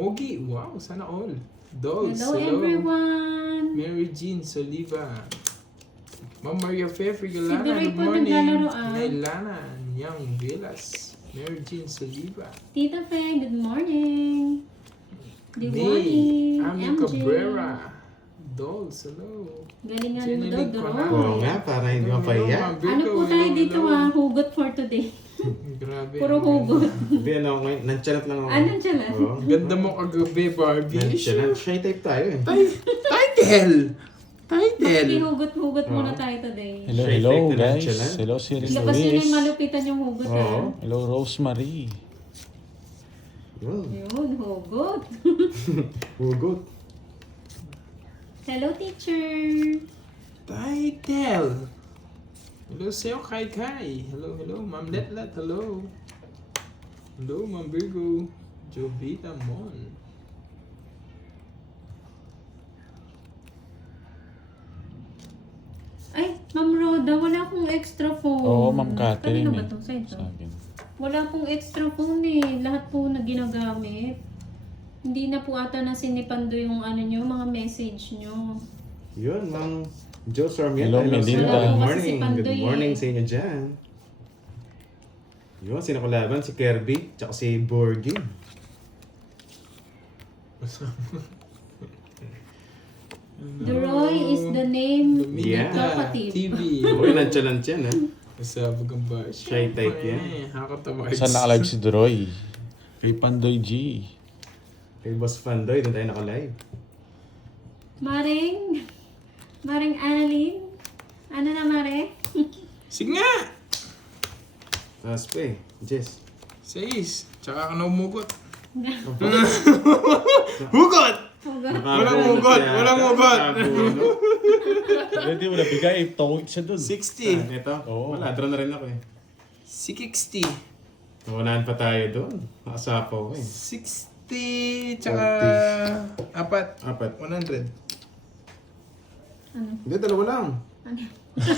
Ogie, wow, sana all. Dolls, Hello everyone! Mary Jean Soliva. Ma'am Maria Fe Frigalana, Doray good po morning. naglalaro, ah. Nailana Nyang Velas. Mary Jean Soliva. Tita Fe, good morning! Good Nay, morning! Ami MJ! Cabrera. Dolls, hello. Galingan mo Jenny daw, Lincona. Doroy. Oo nga, para hindi mapahiya. Ma'am Virgo, Ano po tayo hello, dito hello. Hugot for today. Grabe. Puro ang hugot. Hindi, ano ako ngayon. Nonchalant lang ako. Anong siya lang? Oo. Ganda mo kagabi, Barbie. Nonchalant. Shy type tayo eh. Title! Title! Hugot muna tayo today. Hello, Shy hello type na guys. nonchalant. Hello, Siri Labas yun yung Luis. malupitan yung hugot Oo. Hello, Rosemary. Yun. Yun, hugot. Hugot. Hello, teacher! Title! Hello sa'yo, Kai Kai. Hello, hello. Ma'am Letlet, hello. Hello, Ma'am Virgo. Jovita Mon. Ay, Ma'am Roda, wala akong extra phone. Oo, Ma'am Catherine. Kanina ba ito sa ito? Sa akin. Wala akong extra phone eh. Lahat po na ginagamit. Hindi na po ata na sinipando yung ano nyo, mga message nyo. Yun, Mang Joe Sarmiento. Hello, Melinda. Good Kasi morning. si Pandoy Good morning eh. sa inyo dyan. Yun, sino kalaban? Si Kirby, tsaka si Borgie. Duroy is the name. Yeah. Talkative. TV. Uy, nonchalant yan ha. Sabi kang ba? Shy type yan. Hakatawa. Saan nakalive si Droy? Kay Pandoy G. Kay Boss Fandoy, doon tayo nakalive. Maring Annalyn. Ano na, Mare? Sige nga! Taas pa eh. Jess. 6. Tsaka ka na umugot. Hugot! Walang hugot! Walang hugot! Pwede mo nabigay. Tawag siya dun. 60. Ito? Oo. Wala, draw na rin ako eh. 60. Nawalaan pa tayo doon. Nakasapaw ko eh. 60. Tsaka... Apat. 100. Ano? Hindi, dalawa lang.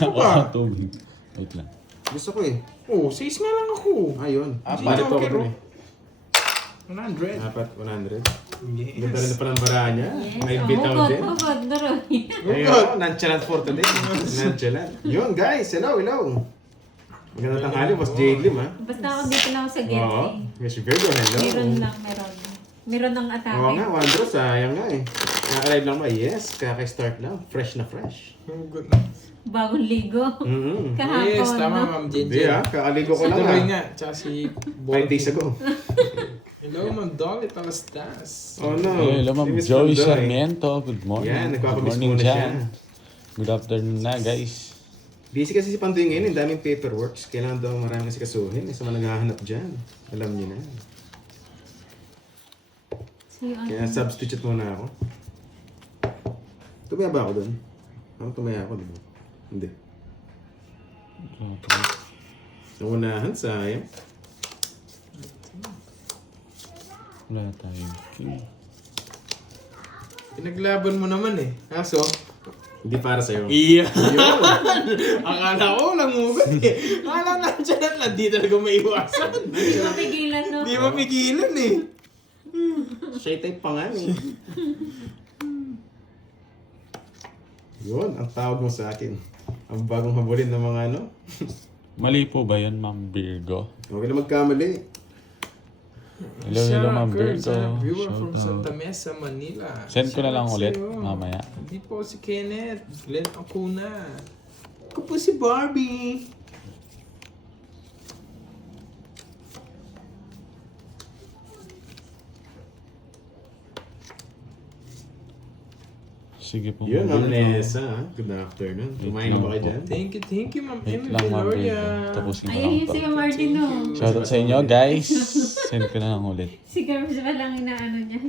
Oo, tubig. Wait lang. Gusto ko eh. Oh, 6 nga lang ako. Ayun. Gino, Palit ko ako pero- dun eh. 100. Apat, 100. Yes. Ganda rin na pala ang bara niya. May Oh, bitaw din. Hugot, Duroy. Ayun, nonchalant for today. Nonchalant. Yun guys, hello, hello. Magandang tanghali, Boss Jade Lim ha. Basta ako dito lang ako sa get Oo. eh. Miss Virgo, hello. Meron. Meron ng atake. Oo nga, Wandro, sayang nga eh. Kaka-live lang ba? Yes, kaka-start lang. Fresh na fresh. Hugot. Bagong ligo. Kahapon, Yes, tama, no? Ma'am Hindi Jenjen. ah, kakaligo ko Si lang Tuloy ah. nga, tsaka si 5 days ago. Hello, Ma'am Dolly Talastas. Oh no. Hello, Ma'am Si Miss Joey Pandoy. Sarmiento. Good morning. Yan, Good nagpapamiss morning muna siya. dyan. Good afternoon na, guys. Busy kasi si Pandoy ngayon, ang daming paperworks. Kailangan daw maraming kasi kasuhin. Isa man naghahanap dyan. Alam niyo na. Kaya substitute muna ako. Tumaya ba ako doon? Ako tumaya ako, di ba? Hindi. Naunahan, sayang. Wala tayo. Pinaglaban mo naman eh. Kaso, Hindi para sa'yo. iya. Akala ko nangugat eh. Akala nandiyan lang. Di talaga maiwasan. Hindi mapigilan, no? Di mapigilan eh. Shy type pa nga eh. Yun, ang tawag mo sa akin. Ang bagong habulin ng mga ano. Mali po ba yan, Ma'am Virgo? Huwag na magkamali. Hello, Ma'am Virgo. Viewer from Shout Santa out. Mesa, Manila. Send ko na lang Shout out ulit, sa'yo. mamaya. Hindi po si Kenneth. Glenn Acuna. Ako po si Barbie. Sige po. Yun, Ma'am Ma'am Virgo. Nessa. Good afternoon. Kumain na ba kayo dyan? Thank you, Ma'am Wait Emmy lang, Ma'am Veloria. Virgo. Tapusin ko Ayun lang yun to. si Martin, no? Shoutout sa inyo, guys. Send ko na lang ulit. Si Garbs pa lang inaano niya.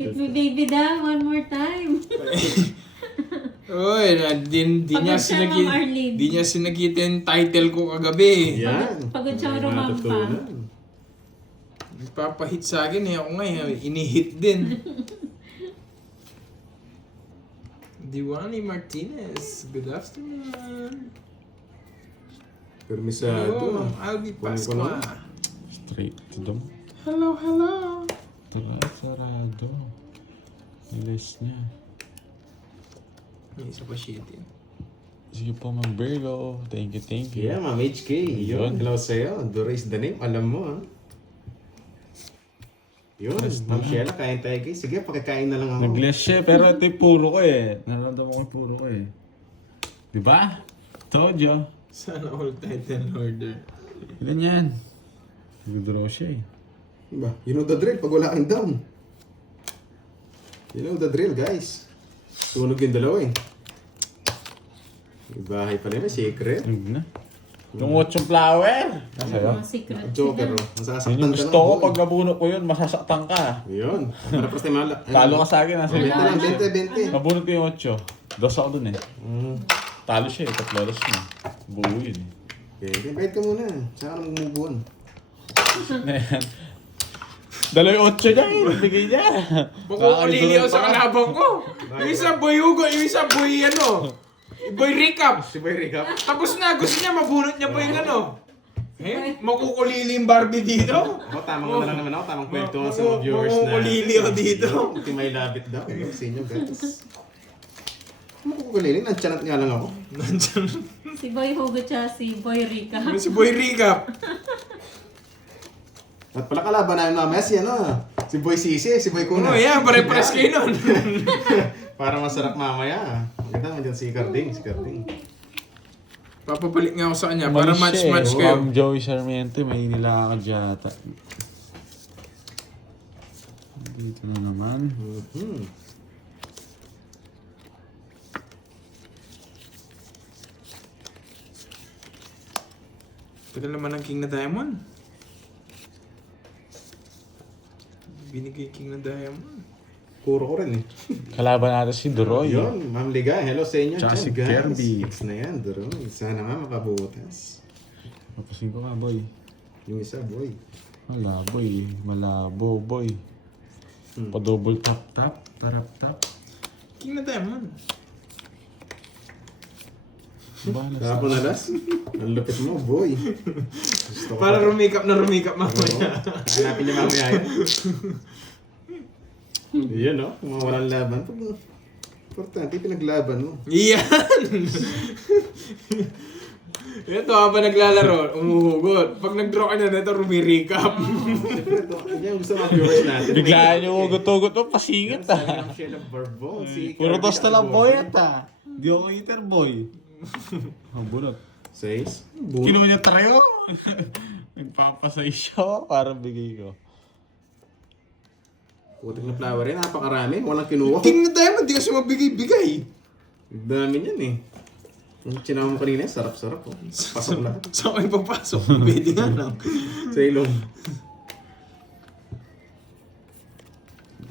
Hit me baby daw, one more time. Oy, di Pagod niya siya, Ma'am Arlene. di niya sinagita yung title ko kagabi. Yan. Pagod siyang May rumampa. matutunan. Nagpapahit sa akin eh. Ako ngayon, inihit din. Diwani Martinez, good afternoon. Permisado. Hello, Ma'am Albi Kunin ko Pasqua. na. Straight to them. Hello. Sarado. Alis niya. May isa pa shit yun. Sige po, Ma'am Virgo. Thank you. Yeah, Ma'am HK. Yun, hello sa'yo. Dura is the name. Alam mo, ha? Yun, Ma'am Sheila, kain tayo guys. Sige, pakikain na lang ako. Nag-less siya, pero ito yung puro ko eh. Nararamdaman ko yung puro ko eh. Diba? Told you. Sana all title order. Ilan yan? Nag-draw siya eh. Diba? You know the drill pag wala kang down. You know the drill, guys. Tunog yung dalawa eh. Yung bahay pa nila, secret. Huwag na. Yung 8 flower. Mga secret Joker, sila. oh. Masasaktan Yun yung ka gusto lang, ko boy. pag nabunot ko yun, masasaktan ka. Yun. Para pas tayo mala. Talo ka sa akin, nasa Bente lima. lang, 20. Nabunot ko yung 8. Dos ako dun eh. Mm. Talo siya eh, tatlolos niya. Buo yun eh. Okay, bait ka muna. Saka ka mag-move on. Na yan. Dala yung 8 niya eh, bigay niya. Bukukulili ako sa kalabang ko. Yung isa boy Hugo, yung isa boy ano. Boy Recap. Si Boy Recap. Tapos na, gusto niya mabunot niya pa yung ano. Eh, makukulili yung Barbie dito. Ako, tamang na lang naman ako. Tamang kwento nga sa mga viewers na. Makukulili ako dito. Hindi may labit daw. Ano, sa inyo, guys. Makukulili. Nanchanat nga lang ako. Nandiyan. Si Boy Hugo tsaka si Boy Rica. Si Boy Recap. At pala kalaban namin mamaya si ano. Si Boy Sisi, si Boy Kuna. Ano yan, pare-pares kayo nun. Para masarap mamaya. Maganda mo dyan si Carding. Si Carding. Papabalik nga ako sa kanya para match-match kayo. Ma'am Joey Sarmiento, may nilakad yata. Dito na naman. Mhm. Tagal naman ng King na Diamond. Binigay King na Diamond. Puro ko rin eh. Kalaban natin si Duroy. Yun, Ma'am Liga. Hello sa inyo. Tsaka dyan, si guys. Kirby. Next na yan, Duroy. Sana nga makabutas. Papasin ko nga, boy. Yung isa, boy. Wala, boy. Malabo, boy. Pa-double tap. Tarap-tap. King na Diamond. Bahala sa... Tapos na las. Ang lupit mo, boy. Gusto ko Para pa- rumikap na rumikap mamaya. Hanapin niya mamaya yun. Yan no, kung mga walang laban. Importante, pinaglaban mo. Iyan! Ito habang naglalaro, umuhugot. Pag nag-draw ka na nito, rumirikap. Siyempre, ito, yan ang gusto mga viewers natin. Biglaan yung ugot-ugot mo, pasingit Sabi ah. ng Sheila Bourbon, si Puro Kirby tosta lang, Albon. boy at ah. Di ako eater, boy. Ang bunot. Says, Kinuha niya tayo. Nagpapasay siya para bigay ko. putik na flower yan, napakarami. Walang kinuha. King na Diamond, di kasi mabigay-bigay. Dami yan eh. Yung sinama mo kanina, sarap-sarap oh. Pasok lahat. Saan kayo papasok? Pwede nga lang. Sa ilong.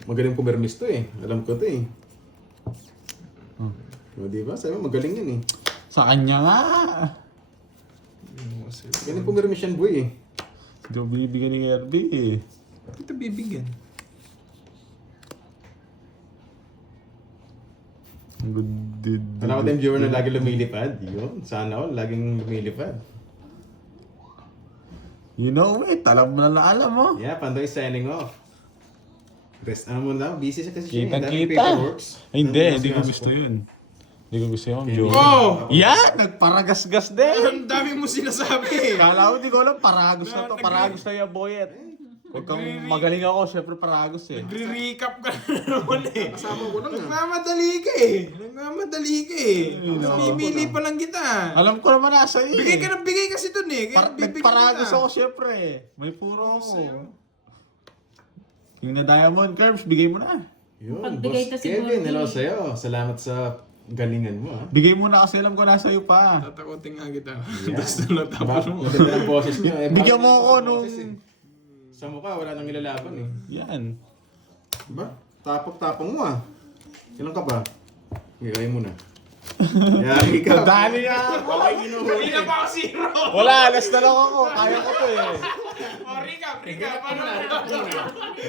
Magaling pumirmis to eh. Alam ko to eh. O diba? Sabi mo, magaling yan eh. Sa kanya nga. Galing pumirmis yan boy eh. Hindi ko binibigyan ni Herbie eh. Ito bibigyan. Good. Alam ko tayong viewer na lagi lumilipad. Yun, sana all, laging lumilipad. You know it, alam mo na alam mo. Yeah, Pandoy signing off. Rest, ano mo na, busy siya kasi siya. eh. Daming Kitang-kita. paperworks. Ay, hindi, Daming hindi ko sinasok. gusto yun. Hindi ko gusto yun, Joe. Oh! Yan! Nagparagasgas din! Ang dami mo sinasabi. Kala ko, di ko alam, paragos na to. Paragos na yung boyet. Huwag kang magaling ako, syempre paragos eh. Nagre-recap ka na naman eh. Kasama ko lang ah. Nagmamadali ka eh. Nagmamadali ka eh. Namimili pa lang kita. Alam ko naman nasa iyo Bigay eh. ka ng bigay kasi dun eh. Kaya bibigyan Nagparagos kita. ako, syempre. May puro ako. Yung na Diamond Curves, bigay mo na. Yun, Pagbigay Boss to siguro Kevin, hello eh. sa'yo. Salamat sa galingan mo ah. Bigay mo na kasi alam ko nasa iyo pa. Tatakotin nga kita. Yeah. Tapos nalatapos mo. Maganda ng boses niyo. Eh, Bigyan mo bakit ako ang nung... boses, eh? Sa mukha, wala nang ilalaban eh. Yan. Diba? Tapok-tapong mo ah. Ilan ka ba? Ngayon mo na. Yari ka. Dali nga! Okay, inuhuli. Hindi na pa ako zero. Wala, alas na lang ako. Kaya ko to eh. recap. Ano?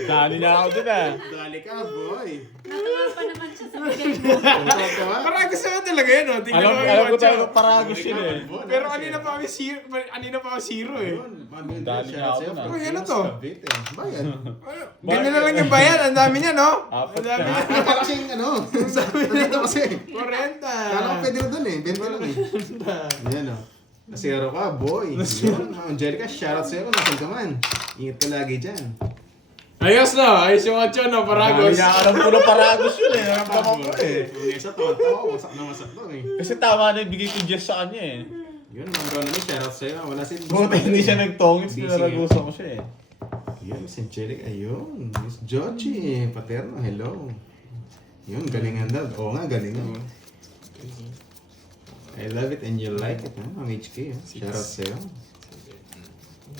Dali na ako dun ah. Dali ka, boy. Natuwa pa naman siya sa bigay mo. Parang gusto mo talaga yun, oh. Tingnan Alam, mo alam yung ko matcha. talaga paragos yun eh. Pero kanina pa ako zero eh. Dali na ako na. Uy, ano to? Bayan. Ganyan na lang yung bayan. Ang dami niya, no? Apat Ang dami ka. niya. Ito kasi yung ano. Nandito kasi. 40. Kala ko pwede na dun eh. 20 lang eh. Yan o. Nasiro ka, boy. Yun, Angelica, shoutout sa'yo kung nasan ka man. Ingat ka lagi dyan. Ayos no? Ayos yung matcha, no? Paragos. Dali na ako ng puro paragos yun eh. Naramdaman ko eh. Yung isa, tawa-tawa. Wasak na wasak doon eh. Kasi tama na yung bigay ko just sa kanya eh. Yun, Ma'am Ronnie, shoutout sa'yo. Wala si... Buti hindi siya nagtongits, Busy pinaragusan ko siya eh. Yun, si Angelica. Ayun. Miss Jochi. Paterno, hello. Yun, galingan daw. Oo nga, galingan. I love it and you like it, ha? Ma'am HK, ha? Shoutout sa'yo.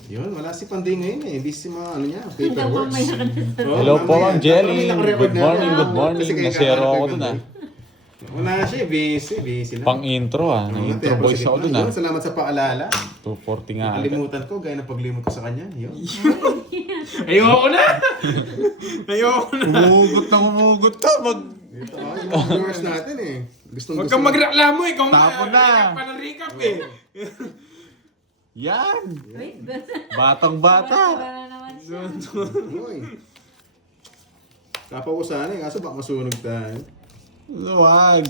Yun, wala si Panday ngayon eh. Busy mga ano niya, paperworks. Mamaya ka na. Oo, Hello po, mamaya. Ma'am Jelly. Dapat may nakarecord Good na morning, ako. good morning. Kasi kaya Nasero ako kakarecord dun na ah. Wala siya, busy lang. Pang intro ah. Na-intro voice ako dun ah. Yun, salamat sa paalala. 240 nga. agad. Nakalimutan ko, gaya na paglimot ko sa kanya. Yun. Ayoko na. Ayoko na. Humugot to. Ito, yung mga viewers natin eh. Gustong Huwag kang magreklamo eh. Ikaw Tapon na. Recap pa ng recap eh. Yan. Wait, Batang bata. Para naman siya. Uy. Kapaw ko sana eh, kaso baka masunog tayo. Luwag.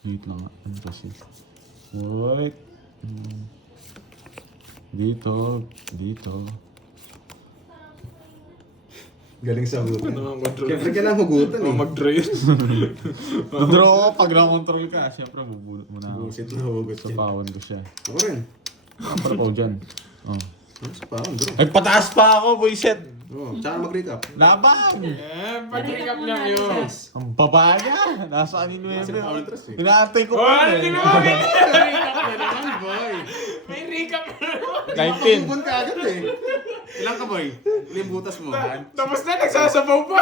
Wait lang nga. Ano kasi? Wait. Dito. Dito. Galing sa hugutan. Ano ang control? Siyempre kailangan hugutan eh. Mag-draw yun. Control ko. Pag na-control ka, siyempre bubulot mo na ako. Busit na hugot Sa yan. pawon ko siya. Ako rin. Para po dyan. Oh. Ano sa paon, bro? Ay, pataas pa ako, boyset. Oo, tsaka mag-recap. Labang! Eh, pag-recap lang yun. Ang baba niya! Nasa kanino Kasi yun? paon interest eh. Inaantay ko Oh, pa ano eh. ginawa ka? Recap na naman, boy. May recap na naman. 19. Hugon ka agad eh. Ilang ka, boy? Ilang butas mo? Tapos na, nagsasabaw pa.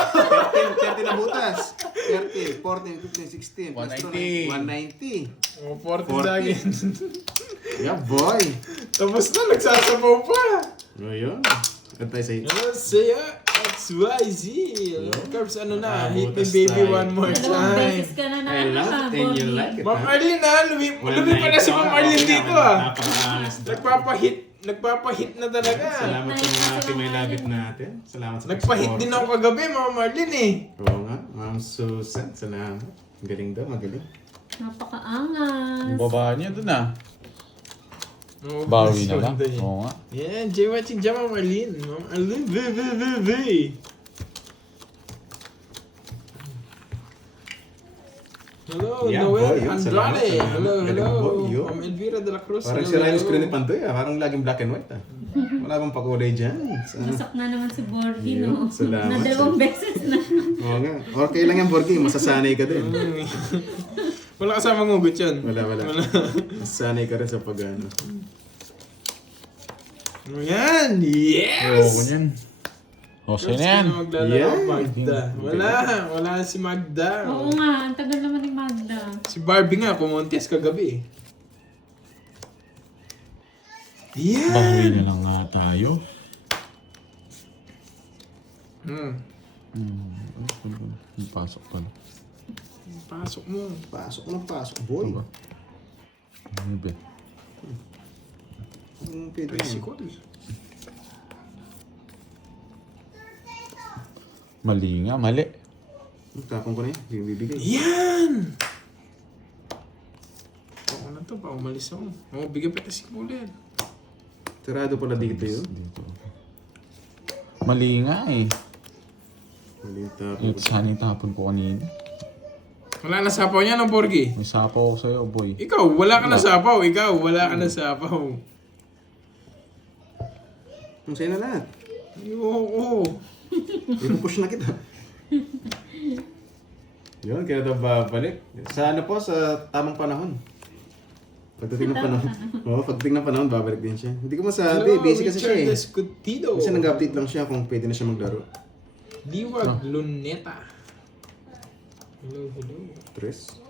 30 na butas. 30, 14, 15, 16. 190. 190. Oh, 40 40. sa akin. Yeah, boy. Tapos na, nagsasabaw pa. O yun. At tayo sa Hello, sa'yo. XYZ. Curbs, ano na, hit me Butas baby tayo. one more Dalawang time. beses ka na I love it and you like it, Ma'am ha? Arlene ha, lumi pa na si Ma'am Arlene dito ah. Napaka-honest. Nagpapahit na talaga. Salamat sa mga timay labit natin. Salamat sa Nagpahit pag-support. din ako kagabi, Ma'am Arlene eh. Oo nga, Ma'am Susan. Salamat. Galing daw, magaling. Napakaangas. Ang baba niya dun ah. Oh, Bawi na lang. Sunday. Oo nga. Yeah, Jay watching dyan, Ma'am Arlene. Ma'am Arlene, ve. Hello, Yeah, Noel boy, yun. Salamat, Andrade. salamat. Hello, Galing, hello. boy, yun. Ma'am Elvira de la Cruz. Parang hello, sira yung hello. screen ni Pantoy ah. Parang laging black and white ah. Wala bang pakulay dyan. Masak na naman si Borgie, Yun, no? salamat. Na dalawang beses na. Oo nga. Okay lang yan, Borgie. Masasanay ka din. Wala kasamang ugot yun. Wala. Masasanay ka rin sa pag-ano. Ayan, Oo, yes! ganyan. O, Sino sino yan? maglalaro? Yeah. Magda. Wala si Magda. Oo nga, ang tagal naman ni Magda. Si Barbie nga, pumuntis kagabi. Yeah! Bawi na lang nga tayo. Pasok pa. Pasok mo. Pasok, boy. Ano ba? Pwede yan. Tricycle. Mali nga, mali. Tapon ko na yan. Hindi yung bibigay. Yan! Ako na to, pa umalis ako. Oo, bigyan pa kasi ulit. Tirado pala dito yun. Dito. Mali nga eh. Mali yung tapon Yung ko. sana yung tapon ko kanina. Wala na sapaw niya ng Borgie. May sapaw ko sa'yo, boy. Ikaw, wala ka na sapaw. Ikaw, wala ka na sapaw. Ang sa'yo na lahat. Oo. Ipupush na kita. Yun, kaya daw babalik. Sa ano po, sa tamang panahon. Pagdating ng panahon. Oo, pagdating ng panahon, babalik din siya. Hindi ko masabi, busy kasi siya eh. Richard Escutido. Kasi nag-update lang siya kung pwede na siya maglaro. Liwag Luneta. Hello. Tres.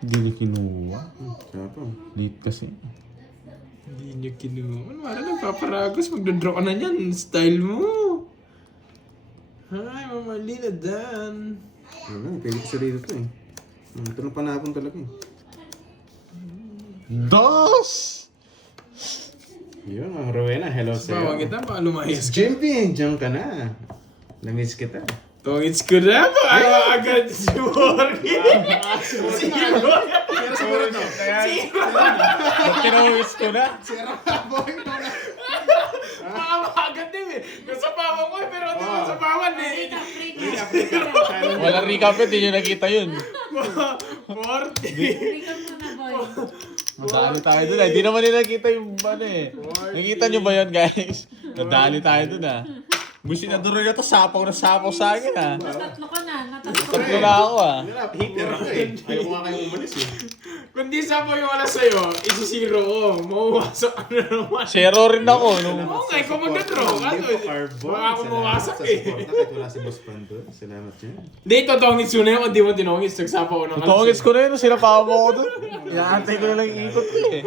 Hindi niya kinuha. Siya pa. Late kasi. Hindi niyo kinuha. Ano, wala nagpaparagos. Magdodraw ka na yan. Style mo. Hi, Mama Lila Dan. Wala, pwede ko sa dito to eh. Ito na panapon talaga eh. Dos! Yun, Ma'am Rowena, hello Bawang sa'yo. kita, baka lumayas ka. Jimpy, diyan ka na. Namiss kita. Tongits ko na ba? Ano agad si Morgan? Pero siguro to. Kinawis ko na. Mama agad din eh. Nasapawan ko eh, pero hindi mo sapawan eh. Walang recap yun, hindi nyo nakita yun. 40. Recap mo na, boy. Nadali tayo dun Hindi naman nila nakita yung ano eh. Nakita nyo ba yun guys? Nadali tayo dun Busi na duro na to, sapaw na sapaw sa akin Natatlo ka na. Natatlo. Tatlo na ako Hitter ako eh. Ayaw ko nga kayo umalis eh. Kung di sapo yung wala sa'yo, isi-zero ko. Mauwasak ka na naman. Zero rin ako. Nung... Okay, kung mag-draw ka, baka ako mawasak sa eh. suporta kahit wala si Boss Pando. Salamat dyan. Hindi, totongits yun na yun. Kung di mo tinongits, nagsapaw ko ng Totongits ko na yun, sinapawa mo ako dun. Inaantay ko na lang yung ikot ko eh.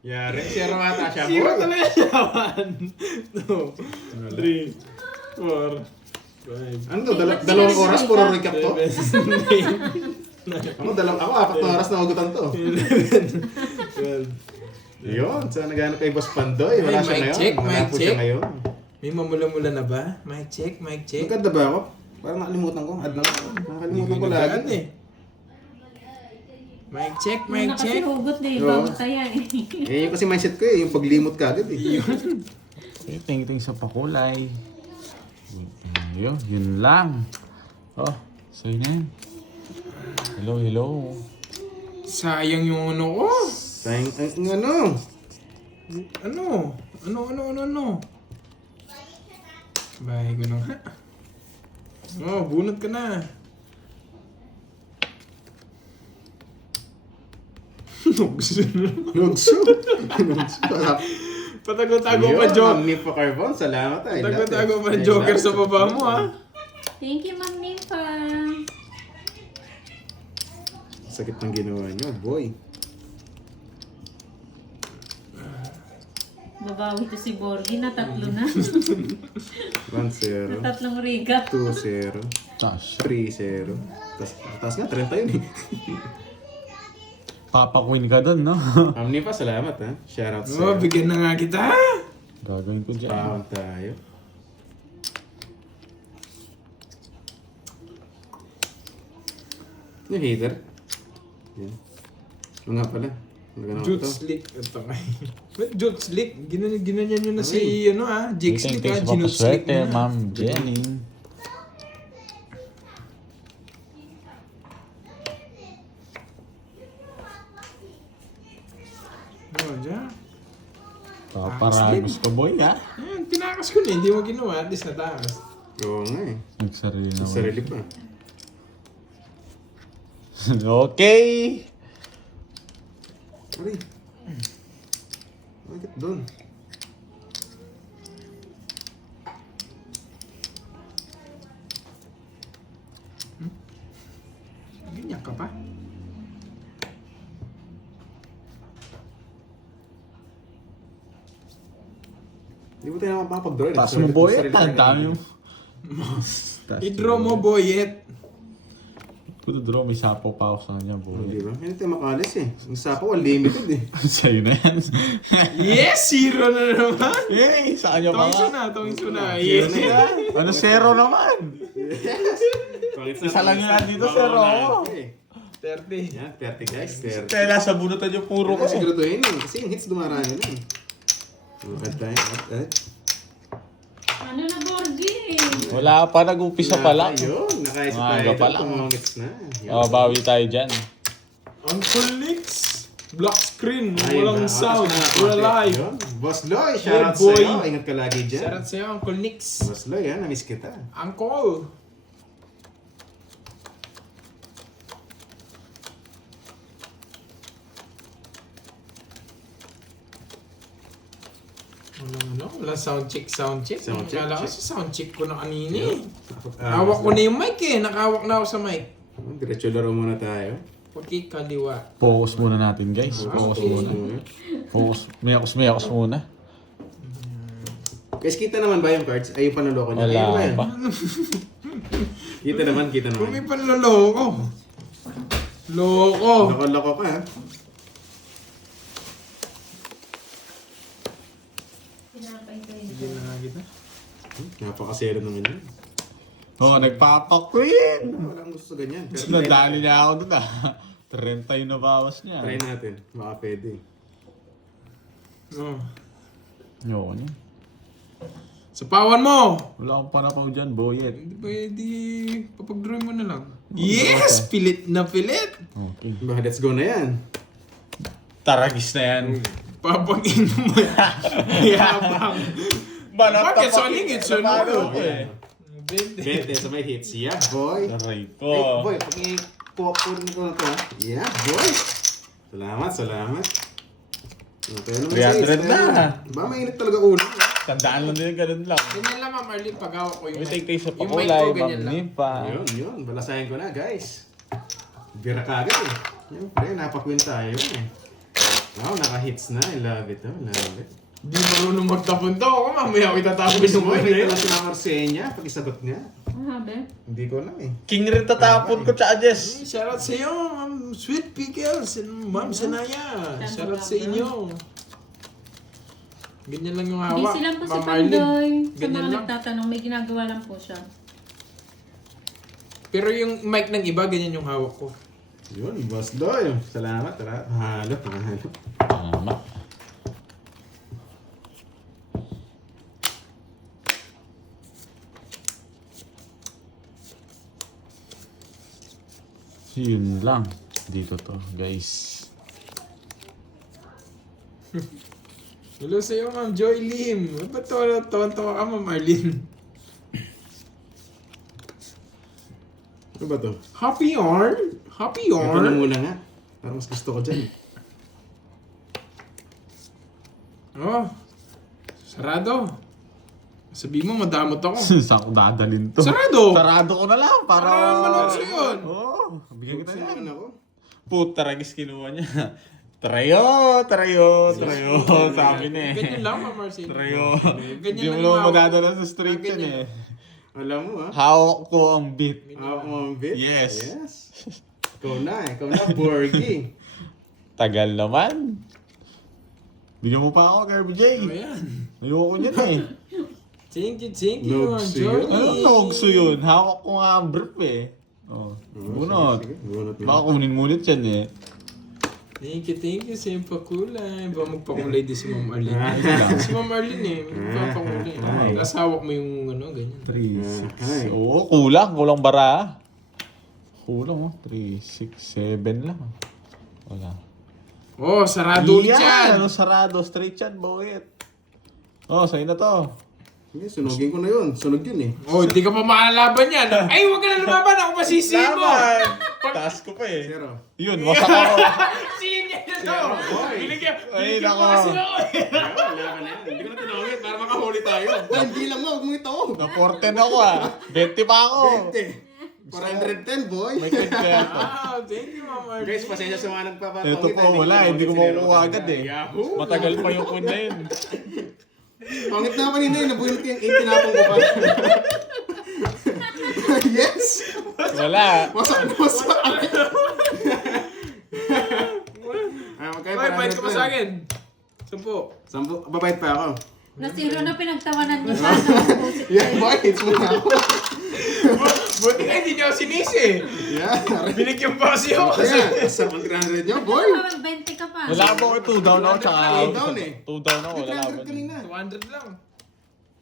Yari, zero ata siya. Zero boy. talaga siya. 1, 2, 3, 4, 5. Ano to? Dalawang oras, puro recap to? Ako, apat na oras na ugutan to. 12. Yun, saan naghanap kay Boss Pandoy? Wala Ay, siya mic ngayon. check, Wala mic po siya check. ngayon. May mamula-mula na ba? Mic check, mic check. Maganda ba ako? Parang nakalimutan ko. Add lang ako. Nakalimutan ko lagi. eh. Mic check, Yung mic check. nakasihugot na eh. Oo. Bago tayo eh. Eh, yung kasi mindset ko eh, yung paglimot ka agad eh. Ting-ting sa pakulay. Yun lang. Oh, so yun yan. Hello, hello. Sayang yung ano ko. Tayong, ano? Ano? Bahay ko na nga. Oh, bunot ka na. Nugso. Nugso. Patago-tago pa joke. Ma'am Nipa Carbon, salamat ay. Patago-tago pa joker sa baba mo ha. Thank you, Ma'am Nympha. Sakit ng ginawa niyo, boy. Babawi to si Borgie na tatlo na. 1-0, Tatlong recap. 2-0, Tash. 3-0. Taas nga, 30 yun eh. Papa Queen ka dun, no? Ma'am Nipa, salamat ha. Shoutout Oh, sa'yo. bigyan na nga kita. Gagawin ko dyan. Paham tayo. Yung hater. Yan. Yung nga pala. Nagano Jute to. slick. Ito nga. Ba't jute slick? Ginanyan nyo na si ano ha? Jake slick ha? Ting-ting sa Ginute slick papaswerte, na. Ma'am Jenny. Oh, dyan. Paparagos ka, boy, ha? Ayan, tinakas ko na. Hindi mo ginawa. At least natakas. Oo nga eh. Nagsarili Sa naman. sarili pa. Okay! Aray. Bakit doon? Ganyan ka pa. Hindi mo tayo makapag-draw. Taas mo, boy. Ang dami mo. I-draw mo, boyet. Puto draw, may sapo pa ako sa kanya, Hindi boy. ba? Hindi tayo makalis eh. Ang sapa ko, unlimited eh. Sa'yo na yan. Yes! Zero na naman! Yay! Sa kanya pa nga. Tongso na. Zero Yes! na yan. Ano, zero naman? Isa lang yun dito, zero. 30. Yan, 30 guys. 30. Kaya nasa bunutan yung puro ko. Kaya siguraduhin yun. Kasi yung hits dumarami na eh. Bukad tayo. Ano na, Borgie? Wala pa, nag-upisa pa lang. Ayun, nakaisip Maaga tayo. pa lang. Mga hits na. Yan. Oh, bawi tayo dyan. Uncle Nix! Black screen. Ayun Walang na, sound. tapos Wala na- live. Yun. Boss Loy, shoutout boy. sa'yo. Ingat ka lagi dyan. Shoutout sa'yo, Uncle Nix. Boss Loy, ha? Namiss kita. Uncle! Wala sound check. Sound check, Kala ko check. sa sound check ko na kanina eh. Hawak ko na yung mic eh. Nakahawak na ako sa mic. Diretso laro muna tayo. Pakikaliwa. Focus muna natin guys. Focus muna. Focus. Mayakos muna. Guys, kita naman ba yung cards? Ay, yung panloloko niya. Wala Ayun ba yan? pa. Kita naman. Kung may panloloko. Loko. Loko-loko ka, ha? Pinapay ko yun. Sige na nga kita. Napakasero naman yun. Oh, nagpapakwin. Walang gusto ganyan. Tapos nadali niya ako doon 30 yung nabawas niya. Try natin. Baka pwede. Oh. Ayoko niya. Sapawan mo! Wala akong panapaw dyan, boyet. Hindi ba, papag-drawing mo na lang. Yes! Pilit na pilit! Okay. Baka let's go na yan. Taragis na yan. Papag-in mo yan. Yabang. Bakit? Solingit, solingit. eh. Bete sa may hits. Yeah, boy. Aray Ay, ko. boy, pag i-kuwakurin ko na to, ha? Yeah, boy. Salamat. Okay, ano 300 na. Ba, mainit talaga ulo. Tandaan lang din, ganun lang. Ganyan lang, Ma'am Arlene, pag-hawak ko yung May take tayo sa Yung mic pakulay, ko, ganyan lang. mamnipa. Yun. Balasahin ko na, guys. Bira ka agad, eh. Yun, pre, napakwin tayo, eh. Wow, naka-hits na. I love it, oh. Love it. Di marunong magtapon to. Ako, mamaya ako itatapon yung Boy, mic. ito na si Mama Arsenia, pag isagot niya. Ah, be? Hindi ko alam, eh. King rin tatapon ko, tsaka Jess. Shoutout sa iyo, Ma'am Sweet Pickles and Ma'am Sanaya. Shoutout sa inyo. Ganyan lang yung hawak. Busy lang po si Ma'am Pandoy. Arlene. Sa Ganyan mga lang. nagtatanong, may ginagawa lang po siya. Pero yung mic ng iba, ganyan yung hawak ko. Yun, Boss Doy. Salamat, tara. Halo. Tama. Yun lang. Dito to, guys. Hello sa iyo, Ma'am Joy Lim. Ba't tawa-tawa ka, Ma'am Arlene? Ano ba to? Happy yarn? Happy Ito na yarn? muna nga. Parang mas gusto ko dyan. Oh, sarado. Sabi mo, madamot ako. Saan ko dadalhin to? Sarado! Sarado ko na lang para... Para manood sa yun. Oo. Bigyan kita Saan yan. ako? Puta, ragis kinuha niya. Trayo. Sabi niya eh. Ganyan lang, Ma'am Marcin. Trayo. Hindi Ganyan mo lang naman yung hawak. madadala sa street yan Ganyan. eh. Alam mo, ha? Hawak ko ang beat. Ako mo ang bit? Yes. Ikaw na, Borgie. Tagal naman. Bigyan mo pa ako, Kirby J. Oh, yan. Ayoko niyan eh. Thank you, Ma'am Nogso Joy. yun. Anong nogso yun? Hawak ko nga ang brief eh. Oh, bunot. Sige, bunot mo. Baka kunin-ngunit yan eh. Thank you sa iyong pakulay. Ba magpakulay din si Ma'am Arlene. Si Ma'am Arlene eh, magpapakulay. Ay. Tapos hawak mo yung ano, ganyan. 3, Ay. 6. Oo, kulang bara. Kulang oh. 3, 6, 7 lang. Wala. Oh, sarado ulit yan. Ano sarado? Straight yan, boyet. Oh, sa'yo na to. Sige, sunugin ko na yun. Sunog yun eh. Oh, hindi ka pa makalaban yan. Ay, huwag ka na lumaban. Ako masisihin mo. Taas ko pa eh. Zero. Yun, wasak ako. Sihin niya na to. boy. Binigyan Ay, pa nako. kasi ako eh. Wala ka na yan. Hindi ko na tinawid para makahuli tayo. Hindi lang mo, huwag mo ito. Na-14 ako ah. 20 pa ako. 410, boy. May card kaya to. Wow, thank you, Ma'am Arlene. Guys, pasensya sa mga nagpapakita. Ito po, wala. Hindi ko makukuha agad eh. Yahoo! Matagal pa yung kun na yun. Pangit na kanina yun. Nabunot yung tinapong ko pa. Yes! Wala. Wasak. Magkaya Ay, bait ka pa sa akin. 10. Babait pa ako. Nasiro na pinagtawanan niyo pa. Yeah, boy, it's mo na ako. Buti nga hindi niyo ako sinisi. Yeah. Binigyan pa kasi ako. Kaya, sa 100 nyo, boy. 20 ka pa. Wala po ako 2 down ako tsaka 2 down eh. 2 down ako. Wala 300 kanina. 200 lang.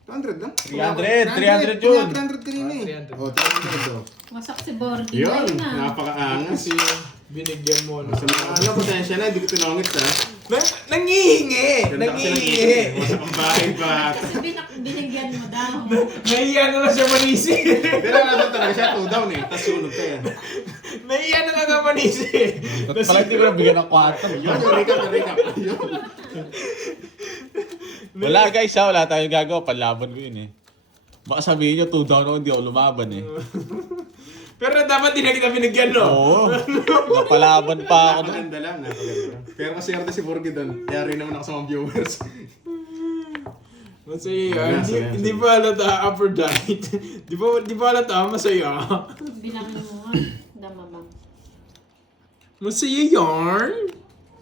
200 lang? 300 yun. 300 kanina eh. 300. Oh, 300 daw. Wasak si Bordy. Yun, Ayun na. napakaangas. Kasi binigyan mo na. Sa mga ano, potensya na, hindi ko tinongit ha. Nangihingi! Ganda kasi ng Nangihingi! Wasak ang bahay ba? Kasi binigyan mo daw. Nahiya na lang siya manisi. Pero naman talaga siya, 2 down eh. Tapos sunog ka yan. Nahiya na lang ang manisi. Ba't pala hindi ko nabigyan ng 4? Yun, yung recap. Yun. Wala guys ha, wala tayong gagawa. Panlaban ko yun eh. Baka sabihin nyo 2 down ako, hindi ako lumaban eh. Pero dapat di na kita binigyan, no? Oo. Napalaban pa ako doon. Napaganda lang, napaganda. Pero kasi arte si Borgie doon. Yari naman ako sa mga viewers. Masaya yan. Masaya, Hindi, masaya. hindi ba halata upper diet? di ba halata masaya? Bilangin mo nga. Dama ba? Masaya yarn?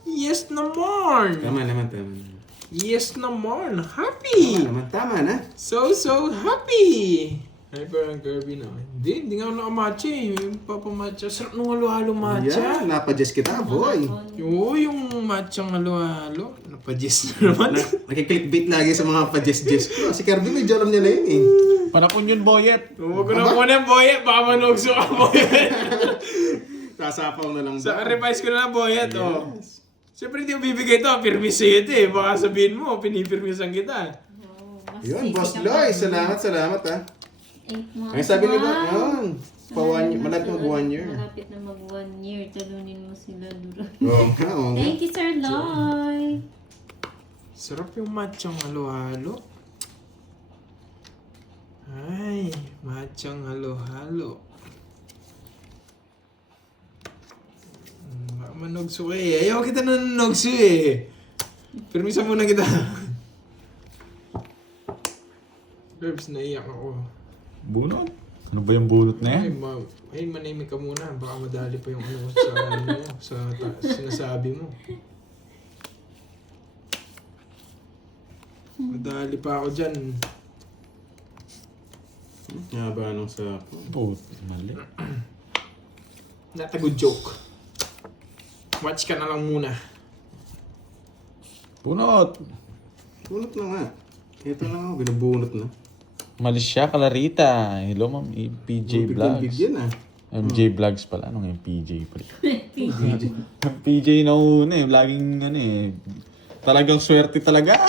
Yes naman. Tama naman, tama naman. Yes naman. Happy. Tama na. So happy. Ay, parang Kirby na. Hindi nga ako nakamatcha eh. Yung papamatcha. Sarap nung halo-halo matcha. Yeah, napadjust kita, boy. Yung matchang halo-halo. Napajis na naman. Nakiklikbait lagi sa mga pa-jess-jess ko. Si Kirby medyo alam niya na yun eh. Panapon yun, Boyet. Huwag ko na muna, boyet. Baka manugso ka, boyet. Sasapaw na lang. Sa revise ko na lang, boyet. Oh. Siyempre hindi mo bibigay ito. Pirmis ito eh. Baka sabihin mo, pinipirmisan kita. Oo, mas Yun, easy Boss ka Loy. pa. Salamat ha. 8 months. Ay, sabi ni Bob, Wow. yun. Malapit mag 1 year. Malapit na mag 1 year. Talunin mo sila duro. Oo nga, oo nga. Thank you, Sir Loy. Sarap yung matchang halo-halo. Ay, matchang halo-halo. Baka manugso ka eh. Ayaw kita na nanugso eh. Permisa muna kita. Herbs, naiyak ako. Bunot? Ano ba yung bunot na Ay, yan? manahimik ka muna. Baka madali pa yung ano sa sinasabi mo. Madali pa ako dyan. Nga ba nung sa... Put, mali. Not a good joke. Watch ka na lang muna. Bunot! Bunot na nga. Ito na nga, binubunot na. Malis siya, Clarita. Hello, ma'am. PJ Vlogs. Bigyan ah. MJ Vlogs pala. Anong yung PJ pala? PJ na una eh. Laging ano eh. Talagang swerte talaga.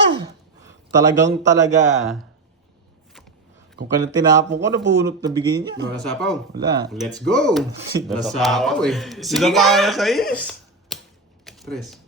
Talaga. Kung kailan tinapon ko, nabunot na bigay niya. Mga sapaw. Wala. Let's go! Nasapaw eh. Sila pa na sa is. Tres.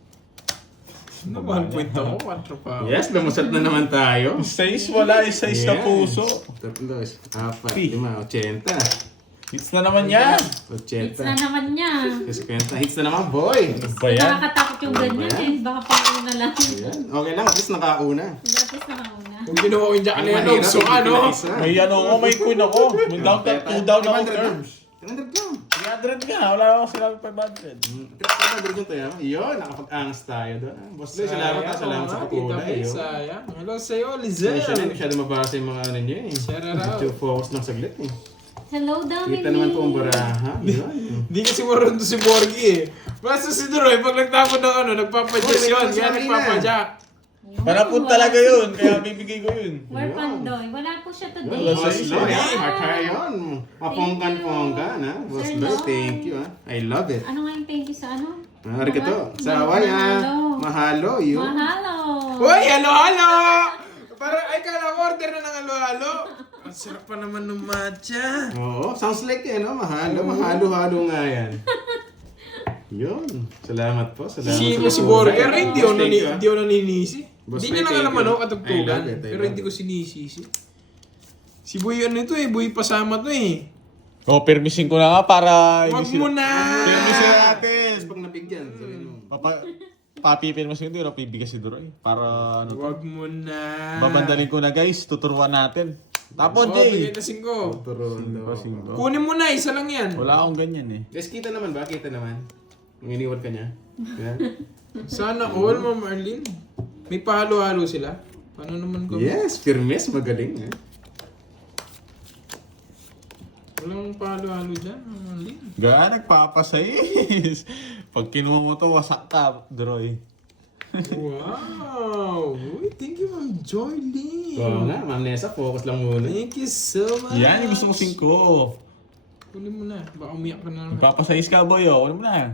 Naman point ako, 4 pa ako. Yes, lumusat na naman tayo. Size wala. Size na puso. Tatlo, apat, Pi. 5, 80. Hits na naman yan. 8 na 80. naman niya. 50. Hits na naman, boy. Ano ba yan? Nakakatakot yung ganyan eh. Baka pang-una lang. Ayan. Okay lang, at least nakauna. Dapat nakauna. Kung ginawa ko yung jack na yan, Mahirap, so ano? isa. May ano ko, may queen ako. May down to 2 down ako 500 terms. 300 lang. 300 nga. Wala ako sinabi 500. 300 yung tayo. Yun, nakapag-angas tayo doon. Boss Loy, salamat ha. Salamat sa pagkulay. Yun. Sayang. Hello sa'yo, Lizelle. Siya din, masyado mabasa yung mga ano niya eh. Shout out. Medyo focus lang saglit eh. Hello, Dominic. Kita naman po ang baraha. Yun. Hindi kasi marunong to si Borgie eh. Basta si Duroy, pag nagtapon ng ano, nagpapadjust Uy, may yun. naman Kaya sa kanina. nagpapadyak. Panapon talaga yun. Kaya bibigay ko yun. Where Pandoy? Wala po siya today. Boss Loy, ha? Ah. Haka yun. Mapongkan-pongkan, ha? Boss Sir Loy, Loy. thank you, ha? I love it. Ano nga yung thank you sa ano? Mahari ka to. Sa away, ha? Mahalo, yun. Mahalo. Uy, halo-halo! Parang, ay, kala ko order na ng halo-halo. Ang sarap pa naman ng matcha. Oo, sounds like eh, no? Mahalo-halo nga yan. Yun. Salamat po. Salamat Si sa si pagkulay. Borger, hindi ako Thank you, ha? hindi ako naninisi. Boss Hindi niya Ray, lang thank alam you. ano, I katugtugan. love it, I Pero love hindi it. ko sinisisi. Si Boy ano ito eh, Boy pasama to eh. O, permisin ko na nga para Wag mo na! Permisin na natin. Tapos pag nabigyan, sabihin mo. Papipirmasin ko, hindi na pibigas si Duroy. Para ano to. Wag mo na. Babandalin ko na guys, tuturuan natin. Tapon, Oh, Jay! bigay na 5. Turon daw. Kunin mo na, isa lang yan. Wala akong ganyan eh. Guys, kita naman ba? Kita naman. Yung iniwan ka niya. Yan. Sana all, Ma'am Arlene. May pahalo-halo sila. Paano naman ko? Yes, Firmes, magaling. Eh. Walang pahalo-halo dyan, Ma'am Arlene. Nagpapasayis. Pag kinuha mo to, wasak ka, Duroy. Wow! Uy, thank you, Ma'am Joylyn. Oo nga, Ma'am Nessa, focus lang muna. Thank you so much. Yan, yung gusto ko 5. Kunin mo na. Baka umiyak ka na naman. Nagpapasayis ka, boy. O, ano mo na? Yan.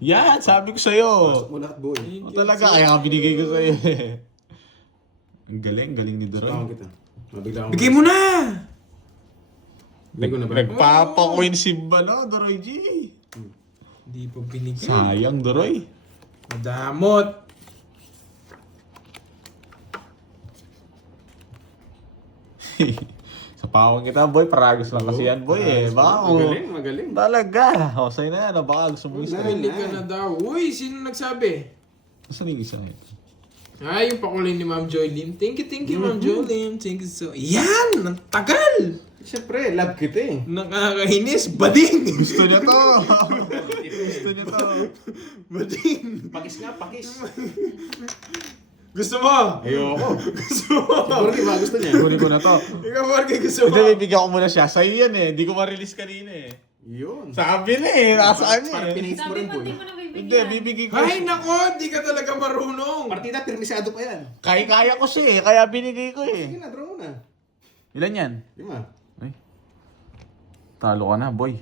Yan, sabi ko sa'yo. Pasok mo lahat, boy. O talaga, kaya nga binigay ko sa'yo eh. Ang galing ni Duroy. Tawag kita. Mabigla akong... Bigay mo na! Bigay ko na ba? Nagpapakuin si Duroy G. Hindi pa binigay. Sayang, Duroy. Madamot. Sa pawang kita, boy. Paragos lang kasi yan, boy eh. Baka mo. Magaling. Talaga. O, sa'yo na yan. Baka gusto mo isa. Pili ka na daw. Uy, sino nagsabi? Saan yung isa ngayon? Ay, yung pakulay ni Ma'am Joylyn. Thank you, Ma'am Joylyn. Thank you so... Yan! Ang tagal! Siyempre, love kita eh. Nakakainis. Bading! Gusto niya to. Gusto niya to. Bading! Pakis nga, pakis. Gusto mo? Ayoko. Gusto mo? Siguro ba gusto niya? Kunin ko na to. Ikaw, Borge, gusto mo? Hindi, bibigyan ko muna siya. Sa'yo yan eh. Hindi ko ma-release kanina eh. Yun. Sabi na eh. Nasaan niya Parang eh. pinahits mo Sabi rin, mo, boy. di mo na Hindi, bibigyan. bibigyan ko. Ay, nako! Di ka talaga marunong! Partida, permisado pa yan. Kaya ko siya eh. Kaya binigay ko eh. Sige na, draw mo na. Ilan yan? 5. Ay. Talo ka na, boy.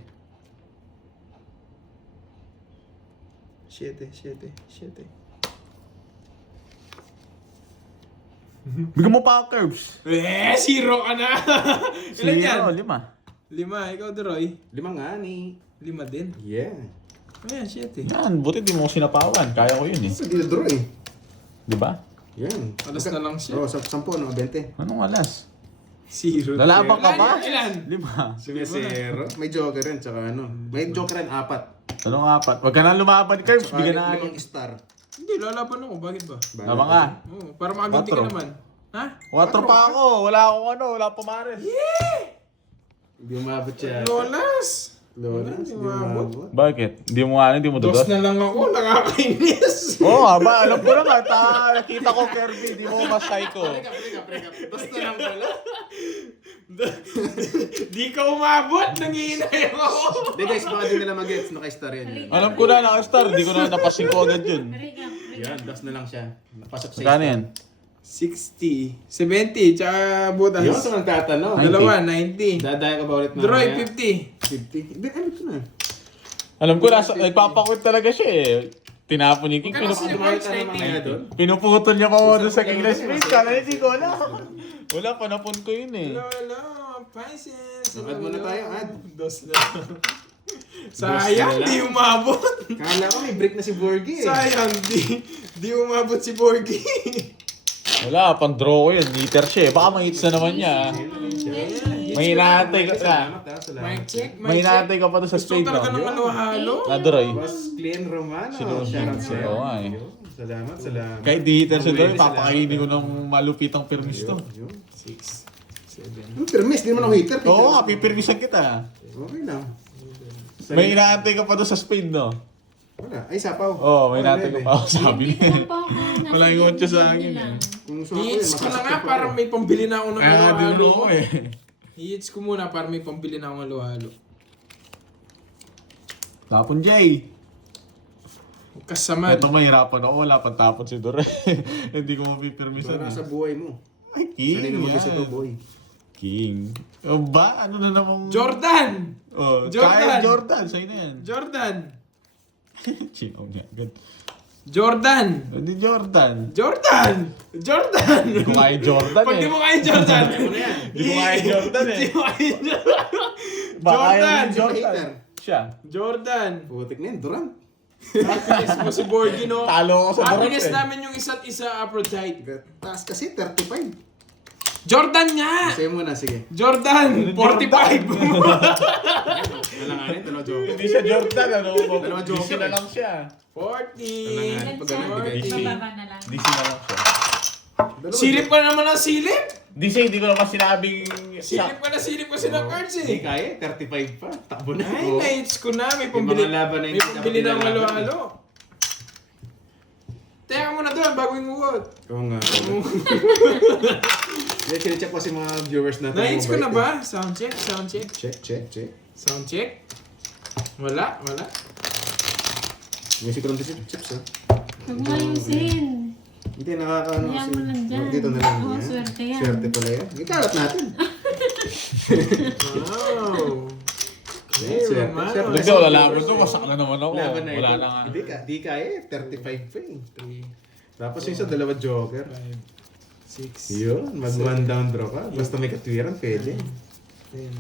7. Bigyan mo pa ako curves. Zero ka na! Ilan yan? 5. 5. Ikaw, Droy? 5 nga ni. 5 din. Yeah. Ayan, 7. Yan, buti di mo ko sinapawan. Kaya ko yun eh. Sige, draw eh. Di ba? Yan. Alas na lang siya. Oo, 10 no, 20. Anong alas? 0. Lalaban ka ba? Ilan? 5. Sige, 0. May joker rin, tsaka ano. May joker rin, 4. Anong 4? Huwag ka na lumaban, curves. Tsaka Bigyan na 5 star. Hindi, lalaban ako. Bakit ba? Tama nga. Oo, para makaganti ka 4. naman. Ha? 4 pa ako. Wala akong ano. Wala akong pamares. Hindi umabot siya. Lolas! Lolas, hindi umabot. Bakit? Hindi mo ano, hindi mo Dos dudot? na lang ako. Nakakainis. Oo, aba, alam ko naman. Nakita ko, Kirby. Di mo mas psycho. Dos na lang pala. Di ka umabot. Nangihinay ako. Hindi guys, baka din nila mag-gets. Naka-star yan. Alam ko na, naka-star. Di ko na napasing ko agad yun. Yan, dos na lang siya. Napasok sa Magkano yan? 60. 70. Tsaka butas. Yun, sa nagtatanong. Dalawa, 90. Dadaya ka ba ulit Droy, mamaya? 50. 50. Hindi, ano ito na? Alam ko, nagpapakwit talaga siya eh. Tinapon ni King. Magkano si Dumawit March ka na mamaya 19? doon. Pinuputol niya pa mo doon sa King's Space. Kala hindi ko wala. Wala, panapon ko yun eh. Hello, hello. Pisces. Add muna tayo, add. Dos na. Sayang, di umabot. Kala ko may break na si Borgie eh. Sayang, di umabot si Borgie. Wala, pang-draw ko yun. Meter siya eh. Baka ma-hits na naman niya. May inaantay ka pa. Salamat ha, salamat. Mic check, mic May check. inaantay ka pa doon sa Gusto spade, talaga no? ng halo-halo. Nadroy. Boss Clean Romano. Sinunod Shoutout yun. sa'yo. Oo nga eh. Salamat, salamat. Kahit di hitter siya doon, Salamat. papakainin ko ng malupitang permis to. Yun. 6, 7. Ano, permis? Di naman ako hitter. Oo nga, pipirmisan kita. Okay lang. May inaantay ka pa doon sa spade, no? Wala. Ay, sapaw. Oo, may inaantay ka pa. Oh, sabi Dito niya. lang po ako. Nasa Wala yung gilid otso sa niyo akin lang. Kung gusto ko yun, I-hits ko na nga makasakit para ako. may pambili na ako ng Kaya di halo-halo. ko eh. I-hits ko muna para may pambili na ako ng halo-halo. Tapon, Jay. Kasamad. Ito mahirapan ako, wala pang tapon si Dore. Hindi ko mapipirmisan Baka eh. sa buhay mo. Ay, Sanay King naman kasi ito, yan. boy. King. O ba? Ano na namang... Jordan! Oh, Jordan! Kyle Jordan, sa'yo na yan. Jordan! Chino niya. Agad. Jordan! Hindi Jordan. Jordan! Jordan! Hindi ko kaya Jordan Pag eh. di mo kaya Jordan, Hindi ko kaya Jordan eh. Di mo kaya Jordan. Baka Jordan! yun Sino Jordan. hater? Siya. Jordan! Putik na yun, Durant. Happiness mo si Borgie, no? Talo ako sa Durant Happiness eh. namin yung isa't isa, Aphrodite. Taas kasi, 35. Jordan nga! Sa'yo muna, sige. Jordan! 45! Nalanganin, dalawa joke. Hindi siya Jordan, ano? Dalawa joker DC na eh. lang siya. 40! Talangan. Pag ganun, bigay. Bababa na lang. DC na lang siya. Silip ka naman ang silip! DC, hindi ko naman sinabing... Silip kasi ng cards Hindi eh. kaya, 35 pa. Takbo na. Ay, Oo. na-hits ko na. May Yung pambili, mga laban na may hindi pambili dapat ng nilalaban. halo-halo. Teka muna doon, bago yung uwot. Oo nga. Hindi, kinicheck ko si mga viewers natin. Na-hits ko na Mabait ba? Sound check, sound check. eh. Check. Sound check. Wala. Music ko lang din chips, ha? Huwag mo ayusin. Hindi, nakakaano Hayaan mo lang dyan. Dito na lang. Oo, yan. swerte yan. Swerte pala yan. Ikalat natin. Wow. Okay, Swerte, Romano. swerte. Hindi, wala laban to. Wasak na naman ako. Laban na Wala ito. na nga. Hindi ka, di kaya eh. 35 pa eh. 3, Tapos yung isa, dalawa joker. 5, 6, Yun, mag-one down draw ka. Basta may katwiran, pwede. 10,